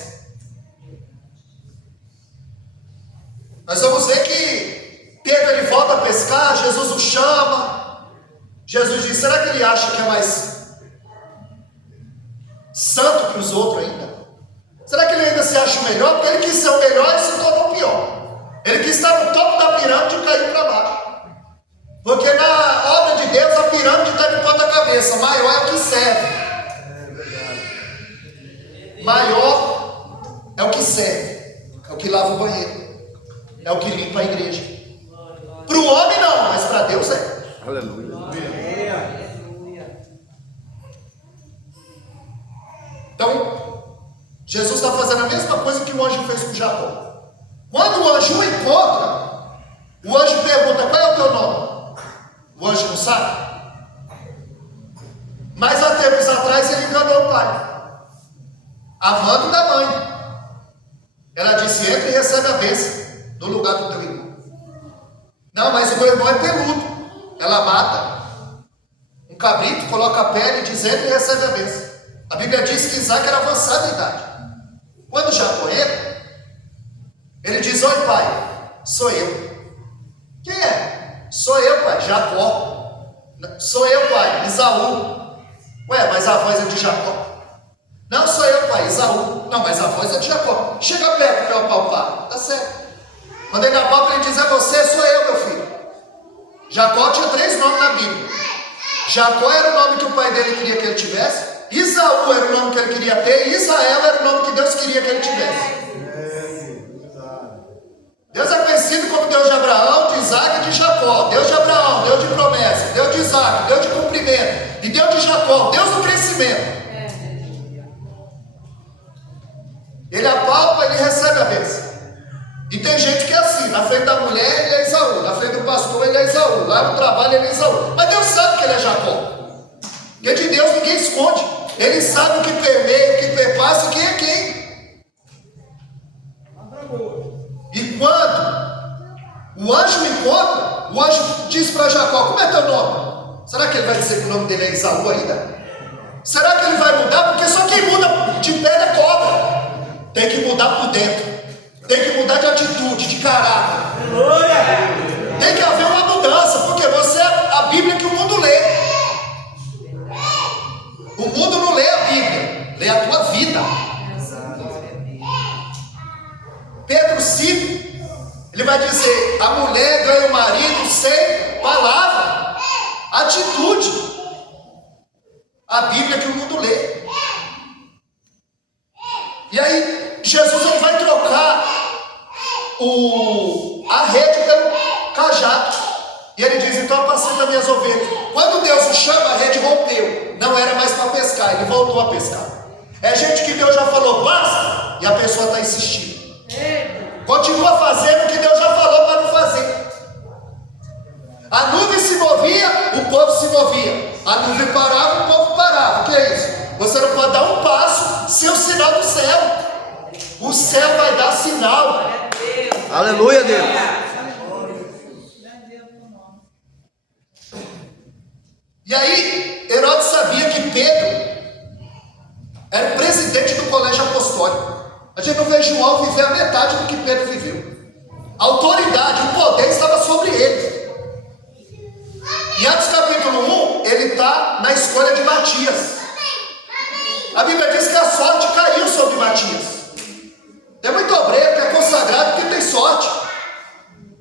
Nós vamos ver que Pedro ele volta a pescar, Jesus o chama. Jesus diz, será que ele acha que é mais santo que os outros ainda? Será que ele ainda se acha o melhor? Porque ele quis ser o melhor e se tornou pior. Ele quis estar no topo da pirâmide e cair para baixo. Porque na obra de Deus a pirâmide está de ponta cabeça. Maior é o que serve. Maior é o que serve. É o que lava o banheiro. É o que limpa a igreja. Para o homem não, mas para Deus é. Aleluia. Então, Jesus está fazendo a mesma coisa que o anjo fez com Jacó. Quando o anjo o encontra, o anjo pergunta, qual é o teu nome? O anjo não sabe. Mas há tempos atrás ele enganou o pai, amando da mãe. Ela disse, entra e recebe a bênção no lugar do teu irmão. Não, mas o meu irmão é peludo. Ela mata um cabrito, coloca a pele e diz, entra e recebe a bênção. A Bíblia diz que Isaac era avançado em idade. Quando Jacó entra, ele diz, oi pai, sou eu. Quem é? Sou eu, pai, Jacó. Sou eu, pai, Isaú. Ué, mas a voz é de Jacó. Não, sou eu, pai, Isaú. Não, mas a voz é de Jacó. Chega perto para eu apalpar. Tá certo. Quando ele apalpa, ele diz, é você, sou eu, meu filho. Jacó tinha 3 nomes na Bíblia. Jacó era o nome que o pai dele queria que ele tivesse. Isaú era o nome que ele queria ter. E Israel era o nome que Deus queria que ele tivesse. Deus é conhecido como Deus de Abraão, de Isaac e de Jacó. Deus de Abraão, Deus de promessa. Deus de Isaac, Deus de cumprimento. E Deus de Jacó, Deus do crescimento. Ele apalpa, ele recebe a bênção. E tem gente que é assim, na frente da mulher ele é Isaú, na frente do pastor ele é Isaú, lá no trabalho ele é Isaú. Mas Deus sabe que ele é Jacó. Porque de Deus ninguém esconde. Ele sabe o que permeia, o que perpassa e quem é quem. E quando o anjo encontra, o anjo diz para Jacó, como é teu nome? Será que ele vai dizer que o nome dele é Isaú ainda? Será que ele vai mudar? Porque só quem muda de pé é cobra. Tem que mudar por dentro. Tem que mudar de atitude, de caráter. Tem que haver uma mudança, porque você é a Bíblia que o mundo lê. O mundo não lê a Bíblia, lê a tua vida. Pedro 5, ele vai dizer, a mulher ganha o marido sem palavra, atitude. A Bíblia que o mundo lê. E aí, Jesus ele vai trocar a rede pelo cajado. E ele diz, então apacenta minhas ovelhas. Quando Deus o chama, a rede rompeu. Não era mais para pescar, ele voltou a pescar. É gente que Deus já falou, basta, e a pessoa está insistindo. Continua fazendo o que Deus já falou para não fazer. A nuvem se movia, o povo se movia. A nuvem parava, o povo parava. O que é isso? Você não pode dar um passo sem o sinal do céu. O céu vai dar sinal. Aleluia, Deus. E aí, Herodes sabia que Pedro era o presidente do colégio apostólico. A gente não vê João viver a metade do que Pedro viveu. A autoridade, o poder estava sobre ele. Em Atos capítulo 1, ele está na escolha de Matias. A Bíblia diz que a sorte caiu sobre Matias. Tem muito obreiro que é consagrado porque tem sorte.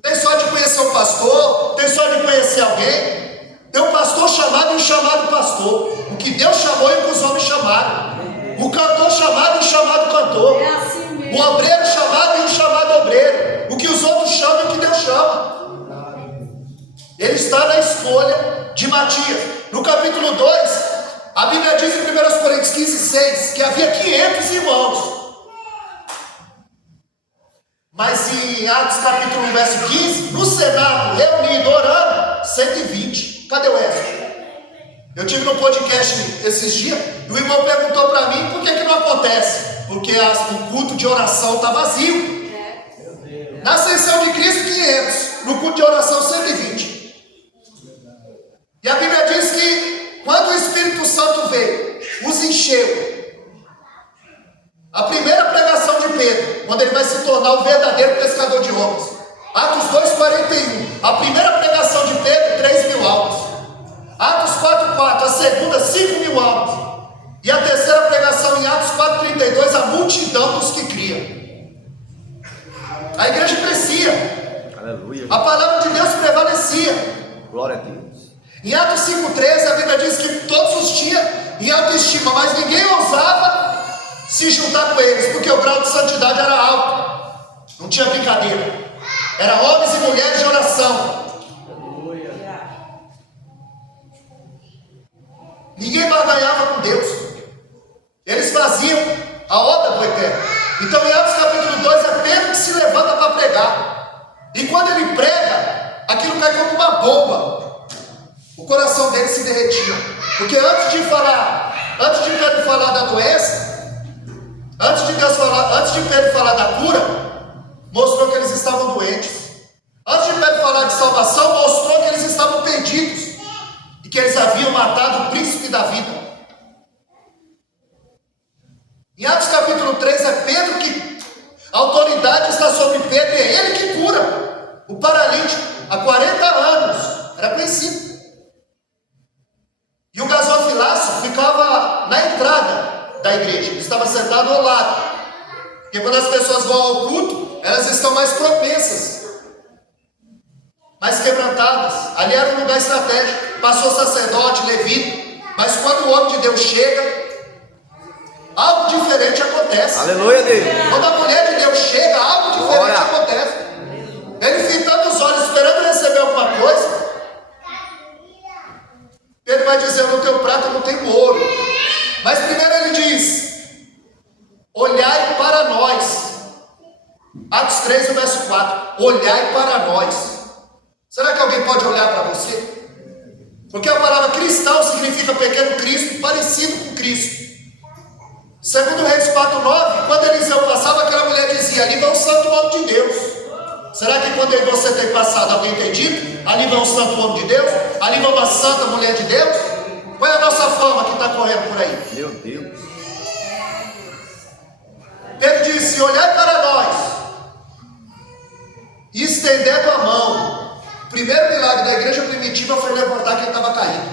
Tem sorte de conhecer um pastor, tem sorte de conhecer alguém. Tem um pastor chamado e um chamado pastor. O que Deus chamou e o que os homens chamaram. O cantor chamado e o chamado cantor. O obreiro chamado e o chamado obreiro. O que os outros chamam e o que Deus chama. Ele está na escolha de Matias. No capítulo 2, a Bíblia diz em 1 Coríntios 15:6 que havia 500 irmãos. Mas em Atos capítulo 1, verso 15, no cenáculo, reunido, orando, 120. Cadê o resto? Eu tive no podcast esses dias, e o irmão perguntou para mim por que não acontece. Porque o culto de oração está vazio. Na ascensão de Cristo, 500. No culto de oração, 120. E a Bíblia diz que quando o Espírito Santo veio, os encheu. A primeira pregação de Pedro, quando ele vai se tornar o verdadeiro pescador de homens. Atos 2:41. A primeira pregação de Pedro, 3.000 almas. Atos 4:4. A segunda, 5.000 almas. E a terceira pregação em Atos 4:32, a multidão dos que criam. A igreja crescia. Aleluia. A palavra de Deus prevalecia. Glória a Deus. Em Atos 5:13, a Bíblia diz que todos os tinham em autoestima, mas ninguém ousava se juntar com eles, porque o grau de santidade era alto. Não tinha brincadeira. Era homens e mulheres de oração. Ninguém barganhava com Deus. Eles faziam a obra do Eterno. Então em Atos capítulo 2 é Pedro que se levanta para pregar. E quando ele prega, aquilo cai como uma bomba. O coração dele se derretia. Porque antes de Pedro falar da doença, antes de Pedro falar da cura, mostrou que eles estavam doentes. Antes de Pedro falar de salvação, mostrou que eles estavam perdidos. E que eles haviam matado o príncipe da vida. Em Atos capítulo 3 é Pedro que a autoridade está sobre Pedro e é ele que cura o paralítico há 40 anos. Era conhecido. E o gasofilaço ficava na entrada da igreja. Ele estava sentado ao lado. Porque quando as pessoas vão ao culto, elas estão mais propensas, mais quebrantadas. Ali era um lugar estratégico. Passou sacerdote, levita. Mas quando o homem de Deus chega, algo diferente acontece. Aleluia, Deus. Quando a mulher de Deus chega, algo diferente acontece. Ele fitando os olhos, esperando receber alguma coisa. Pedro vai dizer: no teu prato não tem ouro. Mas primeiro ele diz: olhai para nós. Atos 3, verso 4. Olhai para nós. Será que alguém pode olhar para você? Porque a palavra cristão significa pequeno Cristo, parecido com Cristo. Segundo Reis 4:9, quando Eliseu passava, aquela mulher dizia: ali vai o santo homem de Deus. Será que quando você tem passado, alguém tem dito: ali vai o santo homem de Deus? Ali vai uma santa mulher de Deus? Qual é a nossa fama que está correndo por aí? Meu Deus. Pedro disse: olhai para nós. E estendendo a mão. O primeiro milagre da igreja primitiva foi levantar quem estava caído.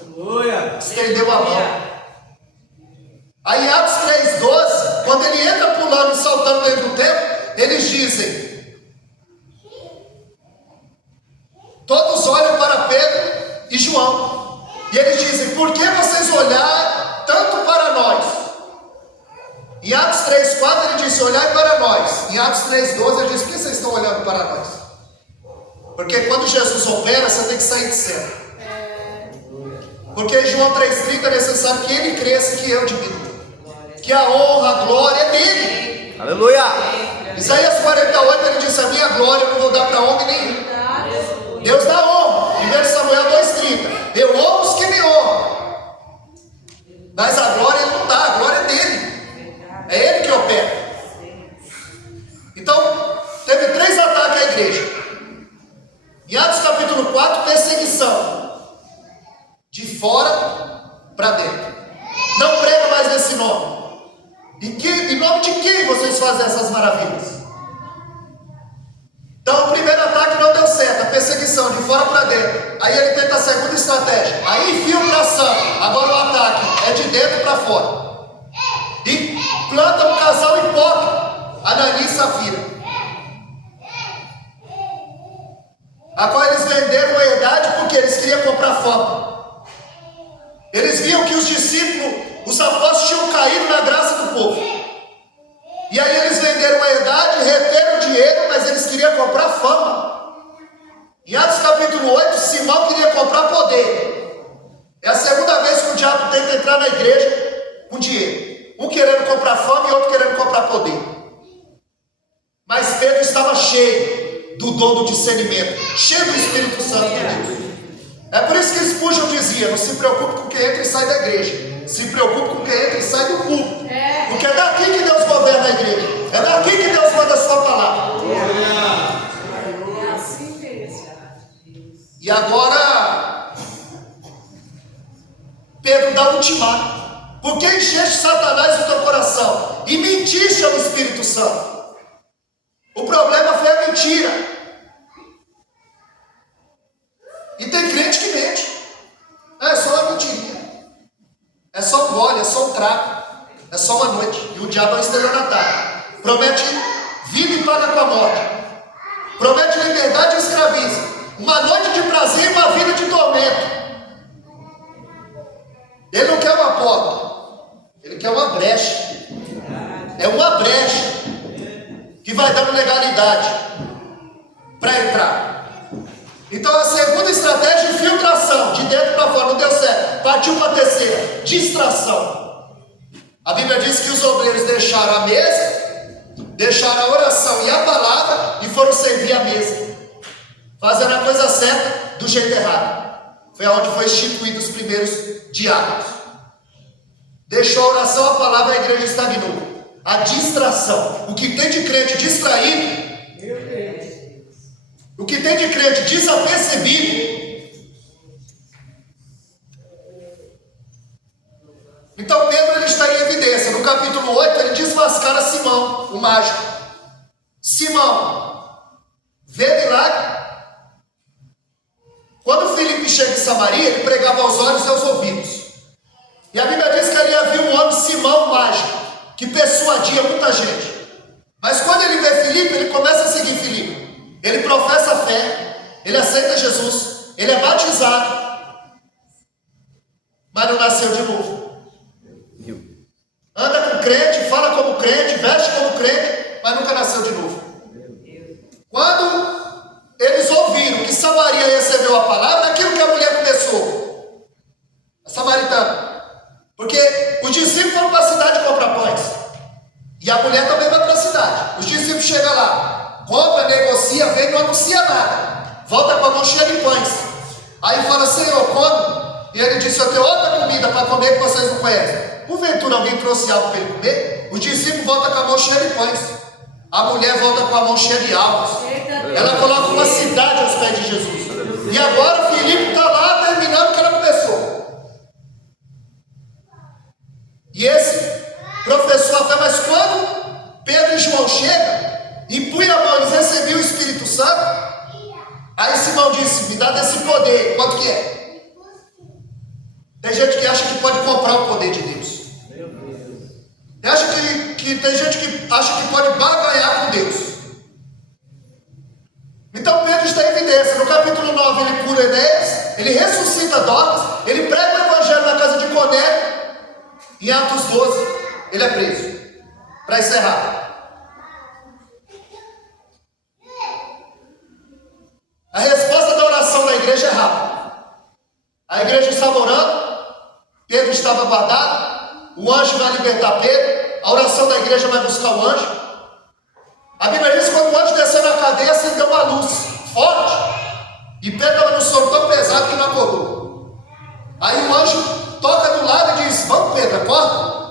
Aleluia. Estendeu a mão. Aí Atos 3:12, quando ele entra pulando e saltando dentro do templo, eles dizem, todos olham para Pedro e João, e eles dizem: por que vocês olhar tanto para nós? Em Atos 3:4 ele disse: olhai para nós. Em Atos 3:12 ele diz: por que vocês estão olhando para nós? Porque quando Jesus opera, você tem que sair de cena. Porque em João 3:30 é necessário que ele cresça e que eu diminua. Que a honra, a glória é dele. Aleluia. Isaías 48 ele disse: a minha glória eu não vou dar para homem nenhum. Deus dá honra. 1 Samuel 2:30. Eu honro os que me honram. Mas a glória ele não dá, a glória é dele. É ele que opera. Então, teve 3 ataques à igreja. Em Atos capítulo 4, perseguição. De fora para dentro. Não prega mais nesse nome. Em nome de quem vocês fazem essas maravilhas? Então o primeiro ataque não deu certo, a perseguição de fora para dentro. Aí ele tenta a segunda estratégia, aí infiltração. Agora o ataque é de dentro para fora. E planta um casal hipócrita, Ananias e Safira, a qual eles venderam a herdade porque eles queriam comprar fama. Eles viam que os discípulos, os apóstolos tinham caído na graça do povo. E aí eles venderam a herdade, reteram o dinheiro, mas eles queriam comprar fama. Em Em Atos capítulo 8, Simão queria comprar poder. É a segunda vez que o diabo tenta entrar na igreja com dinheiro. Um querendo comprar fama e outro querendo comprar poder. Mas Pedro estava cheio do dom do discernimento, cheio do Espírito Santo de Deus. É por isso que Spurgeon dizia: não se preocupe com quem entra e sai da igreja, se preocupe com quem entra e sai do púlpito. Porque é daqui que Deus governa a igreja, é daqui que Deus manda a sua palavra. É assim mesmo. E agora Pedro dá um ultimato: por que encheste Satanás o teu coração e mentiste ao Espírito Santo? O problema foi a mentira. E tem crente que mente. É só uma mentirinha, é só um gole, é só um trago, é só uma noite. E o diabo é um estelionatário. Promete vida e paga com a morte. Promete liberdade e escraviza. Uma noite de prazer e uma vida de tormento. Ele não quer uma porta, ele quer uma brecha. É uma brecha que vai dando legalidade para entrar. Então a segunda estratégia é infiltração, de dentro para fora, não deu certo. Partiu para a terceira, distração. A Bíblia diz que os obreiros deixaram a mesa, deixaram a oração e a palavra e foram servir a mesa, fazendo a coisa certa do jeito errado. Foi onde foi instituído os primeiros diáconos. Deixou a oração, a palavra, a igreja estagnou. A distração. O que tem de crente distraído, o que tem de crente desapercebido. Então Pedro ele está em evidência. No capítulo 8 ele desmascara Simão, o mágico. Simão vê milagre. Quando Filipe chega em Samaria, ele pregava aos olhos e aos ouvidos. E a Bíblia diz que ali havia um homem, Simão, mágico, que persuadia muita gente. Mas quando ele vê Filipe, ele começa a seguir Filipe. Ele professa a fé, ele aceita Jesus, ele é batizado, mas não nasceu de novo. Anda com crente, fala como crente, veste como crente, mas nunca nasceu de novo. Quando eles ouviram que Samaria recebeu a palavra, aquilo que a mulher começou, a samaritana. Porque os discípulos foram para a cidade comprar pães. E a mulher também vai para a cidade. Os discípulos chegam lá, compra, negocia, vem, não anuncia nada. Volta com a mão cheia de pães. Aí fala: Senhor, come. E ele disse: eu tenho outra comida para comer que vocês não conhecem. Porventura alguém trouxe algo para ele comer? Os discípulos voltam com a mão cheia de pães. A mulher volta com a mão cheia de alvos. Ela coloca uma cidade aos pés de Jesus. E agora o Filipe está lá terminando o que ela começou. E esse professou a fé. Mas quando Pedro e João chegam e punham a mão, eles recebiam o Espírito Santo. Aí Simão disse: me dá desse poder. Quanto que é? Tem gente que acha que pode comprar o poder de Deus. Tem gente que acha que pode barganhar com Deus. Então Pedro está em evidência. No capítulo 9 ele cura Enéas, ele ressuscita Dorcas, ele prega o evangelho na casa de Cornélio. Em Atos 12 ele é preso. Para encerrar, a resposta da oração da igreja é rápida. A igreja estava orando, Pedro estava guardado, o anjo vai libertar Pedro, a oração da igreja vai buscar o anjo. A Bíblia diz que quando o anjo desceu na cadeia, acendeu uma luz forte, e Pedro estava no sono tão pesado que não acordou. Aí o anjo toca do lado e diz: vamos, Pedro, acorda.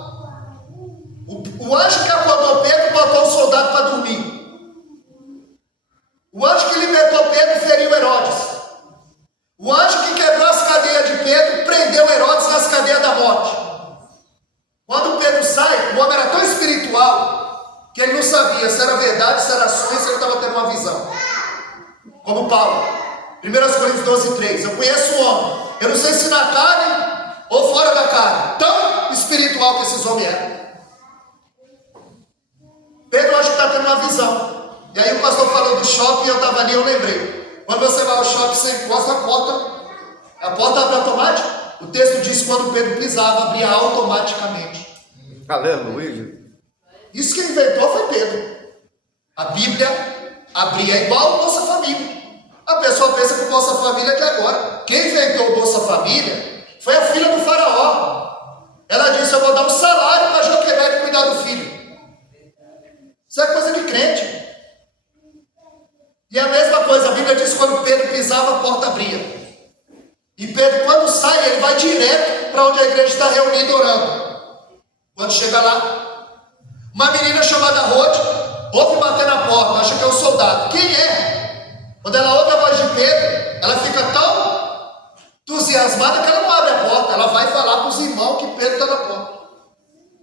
O anjo que acordou Pedro botou um soldado para dormir. O anjo que libertou Pedro feriu Herodes. O anjo que quebrou as cadeias de Pedro prendeu Herodes nas cadeias da morte. Quando Pedro sai, o homem era tão espiritual que ele não sabia se era verdade, se era sonho, se ele estava tendo uma visão. Como Paulo, 1 Coríntios 12, 3. Eu conheço um homem, eu não sei se na carne ou fora da carne, tão espiritual que esses homens eram. Pedro acho que está tendo uma visão. E aí o pastor falou do shopping, eu estava ali, eu lembrei. Quando você vai ao shopping, você encosta a porta abre automático. O texto diz que quando Pedro pisava, abria automaticamente. Aleluia. Isso que inventou foi Pedro. A Bíblia abria igual a nossa família. A pessoa pensa que Bolsa Família de agora. Quem inventou o Bolsa Família foi a filha do faraó. Ela disse: eu vou dar um salário para Joquebede cuidar do filho. Isso é coisa de crente. E a mesma coisa, a Bíblia diz que quando Pedro pisava, a porta abria. E Pedro, quando sai, ele vai direto para onde a igreja está reunida orando. Quando chega lá, uma menina chamada Rode ouve bater na porta, acha que é um soldado. Quem é? Quando ela ouve a voz de Pedro, ela fica tão entusiasmada que ela não abre a porta. Ela vai falar para os irmãos que Pedro está na porta.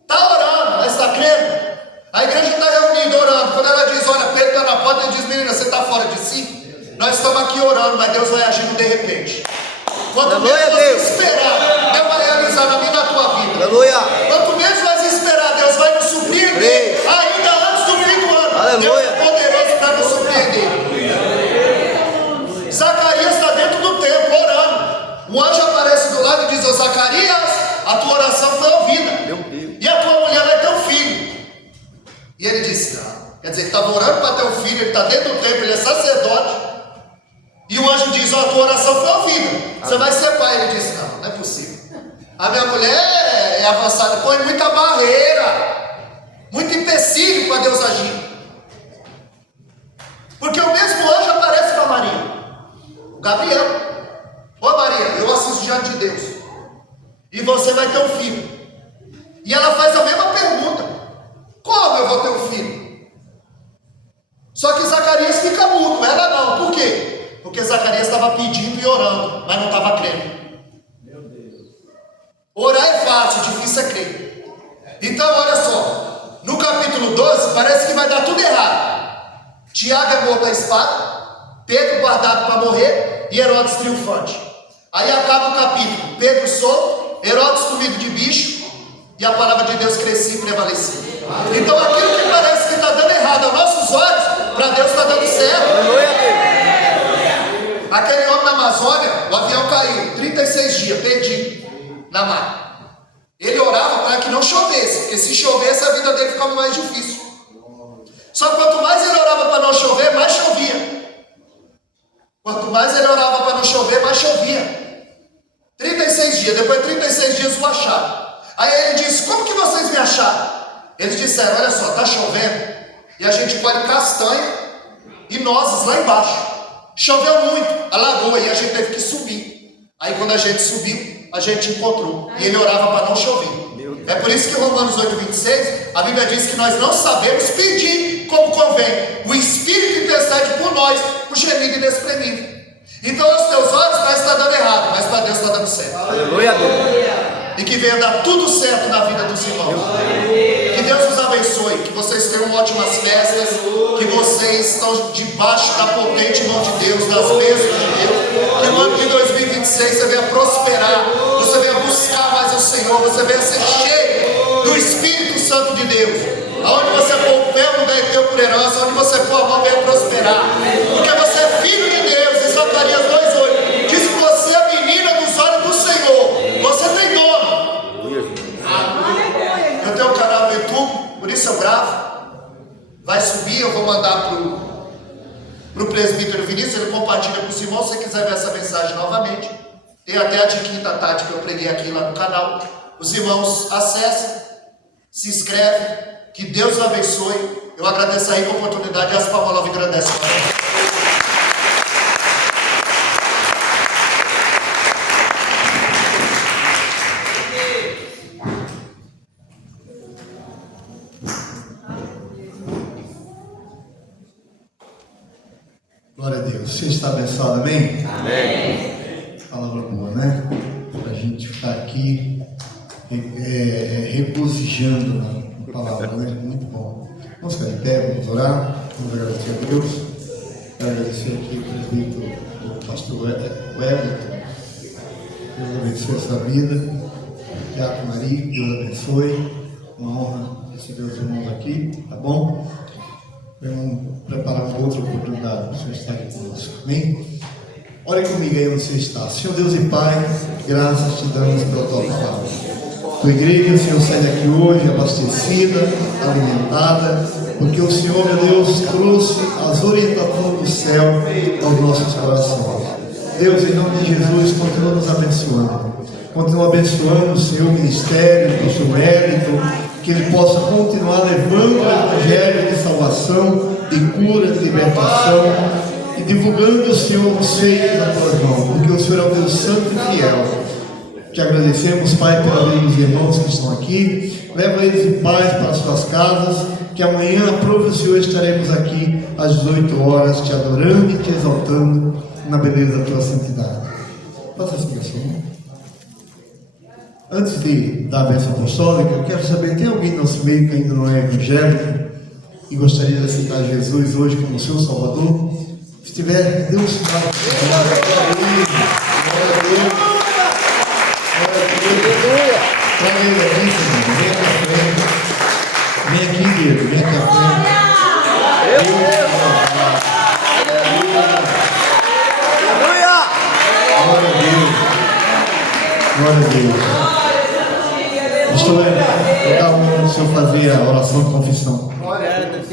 Está orando, mas está crendo? A igreja está reunida orando. Quando ela diz: olha, Pedro está na porta, ele diz: menina, você está fora de si? Nós estamos aqui orando, mas Deus vai agindo de repente. Quanto menos você esperar, Deus vai realizar na minha e na tua vida. Aleluia. Quanto menos você esperar, Deus vai nos surpreender. Ainda antes do fim do ano. Aleluia. Deus é poderoso para nos surpreender. Zacarias está dentro do templo orando. Um anjo aparece do lado e diz: ô Zacarias, a tua oração foi ouvida. Meu Deus. E a tua mulher vai ter um filho. E ele disse: não. Quer dizer, ele estava orando para ter um filho, ele está dentro do templo, ele é sacerdote. E o anjo diz: ó, a tua oração foi ouvida. Você vai ser pai. Ele disse: não, não é possível. A minha mulher é avançada, põe muita barreira, muito empecilho para Deus agir. Porque o mesmo anjo aparece para Maria, o Gabriel. Ô Maria, eu assisto diante de Deus, e você vai ter um filho. E ela faz a mesma pergunta: como eu vou ter um filho? Só que Zacarias fica mudo, ela não. Por quê? Porque Zacarias estava pedindo e orando, mas não estava crendo. Orar é fácil, difícil é crer. Então olha só, no capítulo 12 parece que vai dar tudo errado. Tiago é morto à espada, Pedro guardado para morrer e Herodes triunfante. Aí acaba o capítulo, Pedro solto, Herodes comido de bicho e a palavra de Deus crescia e prevalecia. Então aquilo que parece que está dando errado aos nossos olhos, para Deus está dando certo. Aquele homem na Amazônia, o avião caiu, 36 dias, perdido na mar. Ele orava para que não chovesse, porque se chovesse a vida dele ficava mais difícil. Só que quanto mais ele orava para não chover, mais chovia. Quanto mais ele orava para não chover, mais chovia. 36 dias, depois de 36 dias o acharam. Aí ele disse: como que vocês me acharam? Eles disseram: olha só, está chovendo e a gente colhe castanha e nozes lá embaixo. Choveu muito, alagou e a gente teve que subir. Aí quando a gente subiu, a gente encontrou. E ele orava para não chover. É por isso que em Romanos 8:26, a Bíblia diz que nós não sabemos pedir como convém. O Espírito intercede por nós, o gemido inexprimível. Então aos teus olhos vai estar dando errado, mas para Deus está dando certo. Aleluia. E que venha dar tudo certo na vida dos irmãos. Que Deus os abençoe, que vocês tenham ótimas festas, que vocês estão debaixo da potente mão de Deus, das bênçãos de Deus. Que no ano de 2026 você venha prosperar, você venha buscar mais o Senhor, você venha ser cheio do Espírito Santo de Deus. Aonde você pôr o pé, não dá teu por herança, onde você pôr a mão, venha prosperar. Porque você é filho de Deus, em Zacarias 2:8 diz que você é a menina dos olhos do Senhor. Você tem dono. Eu tenho um canal no YouTube, por isso eu gravo. Vai subir, eu vou mandar pro presbítero Vinícius, ele compartilha com os irmãos. Se você quiser ver essa mensagem novamente, tem até a de quinta tarde que eu preguei aqui lá no canal. Os irmãos acessam, se inscrevem, que Deus os abençoe. Eu agradeço aí a oportunidade e as palmas nova agradecem. Glória a Deus. Você está abençoado, amém? Amém. Palavra boa, né? Para a gente ficar aqui regozijando na palavra, né? Muito bom. Vamos ficar em pé, vamos orar. Vamos agradecer a Deus. Quero agradecer aqui o presbítero, o pastor Everton. Deus abençoe essa vida. Teatro Maria, Deus abençoe. Uma honra receber os irmãos aqui, tá bom? Vamos preparar uma outra oportunidade para o Senhor estar aqui conosco. Amém? Ore comigo aí onde você está. Senhor Deus e Pai, graças te damos pela tua palavra. Tua igreja, o Senhor, sai daqui hoje abastecida, alimentada, porque o Senhor, meu Deus, trouxe as orientações do céu aos nossos corações. Deus, em nome de Jesus, continua nos abençoando. Continua abençoando o seu ministério, o seu mérito, que ele possa continuar levando o evangelho de salvação, de cura, de libertação, e divulgando o Senhor nos feitos das tuas mãos, porque o Senhor é um Deus santo e fiel. Te agradecemos, Pai, pela vida dos irmãos que estão aqui. Leva eles em paz para as suas casas, que amanhã, aprove o Senhor, estaremos aqui às 18 horas, te adorando e te exaltando na beleza da tua santidade. Faça essa oração. Antes de dar a bênção apostólica, eu quero saber, tem alguém no nosso meio que ainda não é evangélico e gostaria de aceitar Jesus hoje como seu Salvador? Se tiver, dê um sinal. Glória a Deus. Traga ele aqui, Senhor. Vem aqui à frente. Vem aqui, Diego. Vem aqui à frente. Glória a Deus. Glória a Deus. Pastor, cada um o Senhor fazia a oração de confissão. Glória a Deus.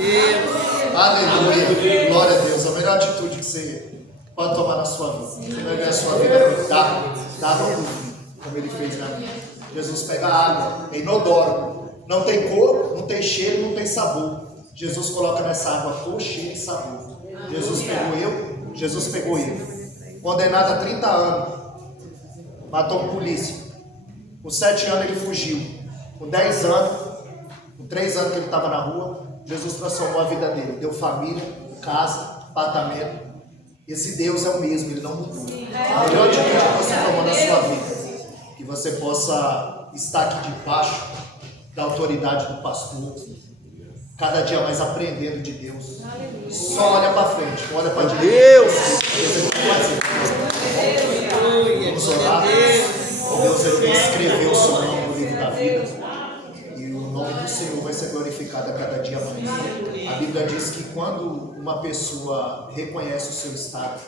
Aleluia. Glória a Deus. A melhor atitude que você pode tomar na sua vida. Você vai ver a sua vida dar no mundo, como ele fez na minha. Jesus pega a água, é inodoro. Não tem cor, não tem cheiro, não tem sabor. Jesus coloca nessa água cor, cheiro e sabor. Jesus pegou eu. Condenado a 30 anos. Matou um polícia. Com 7 anos ele fugiu. Com 10 anos, com 3 anos que ele estava na rua, Jesus transformou a vida dele. Deu família, casa, apartamento. Esse Deus é o mesmo, ele não mudou. A melhor atitude que você tomou na sua vida, que você possa estar aqui debaixo da autoridade do pastor, cada dia mais aprendendo de Deus. Só olha para frente, olha para Deus. Vamos orar. Deus, ele escreveu o seu nome no livro da vida, e o nome do Senhor vai ser glorificado a cada dia mais. A Bíblia diz que quando uma pessoa reconhece o seu estado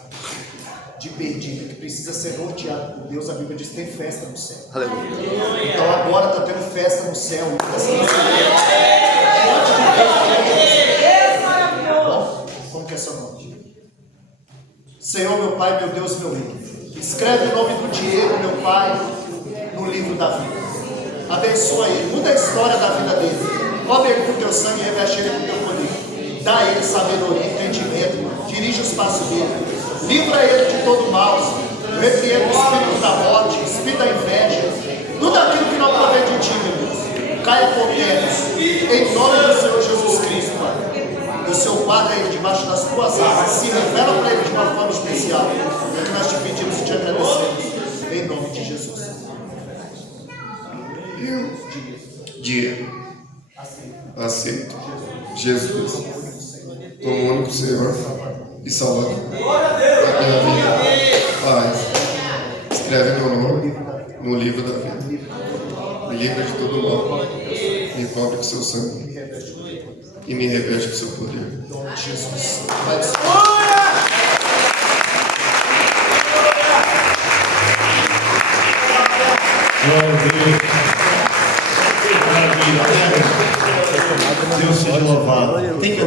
de perdido, que precisa ser norteado por Deus, a Bíblia diz que tem festa no céu. Aleluia. Então agora está tendo festa no céu. Bom, como que é seu nome? Senhor, meu Pai, meu Deus, meu Rei, escreve o nome do Diego, meu Pai, no livro da vida. Abençoa ele, muda a história da vida dele. Cobre ele com teu sangue e reveste ele com teu poder. Dá a ele sabedoria, entendimento, dirige os passos dele. Livra ele de todo mal. Repreenda o espírito da morte, o espírito da inveja. Tudo aquilo que não provém de ti, meu Deus, caia por terra. Em nome do Senhor Jesus Cristo, Pai. O Senhor guarda ele debaixo das tuas asas. Se revela para ele de uma forma especial. É o que nós te pedimos e te agradecemos. Em nome de Jesus. Eu, Diego, aceito Jesus como o único Senhor e Salvador da minha vida. Pai, escreve meu nome no livro da vida. Me livra de todo mal. Me cobre com seu sangue e me reveste com seu poder. Em nome de Jesus. Vai Deus seja louvado. Tem que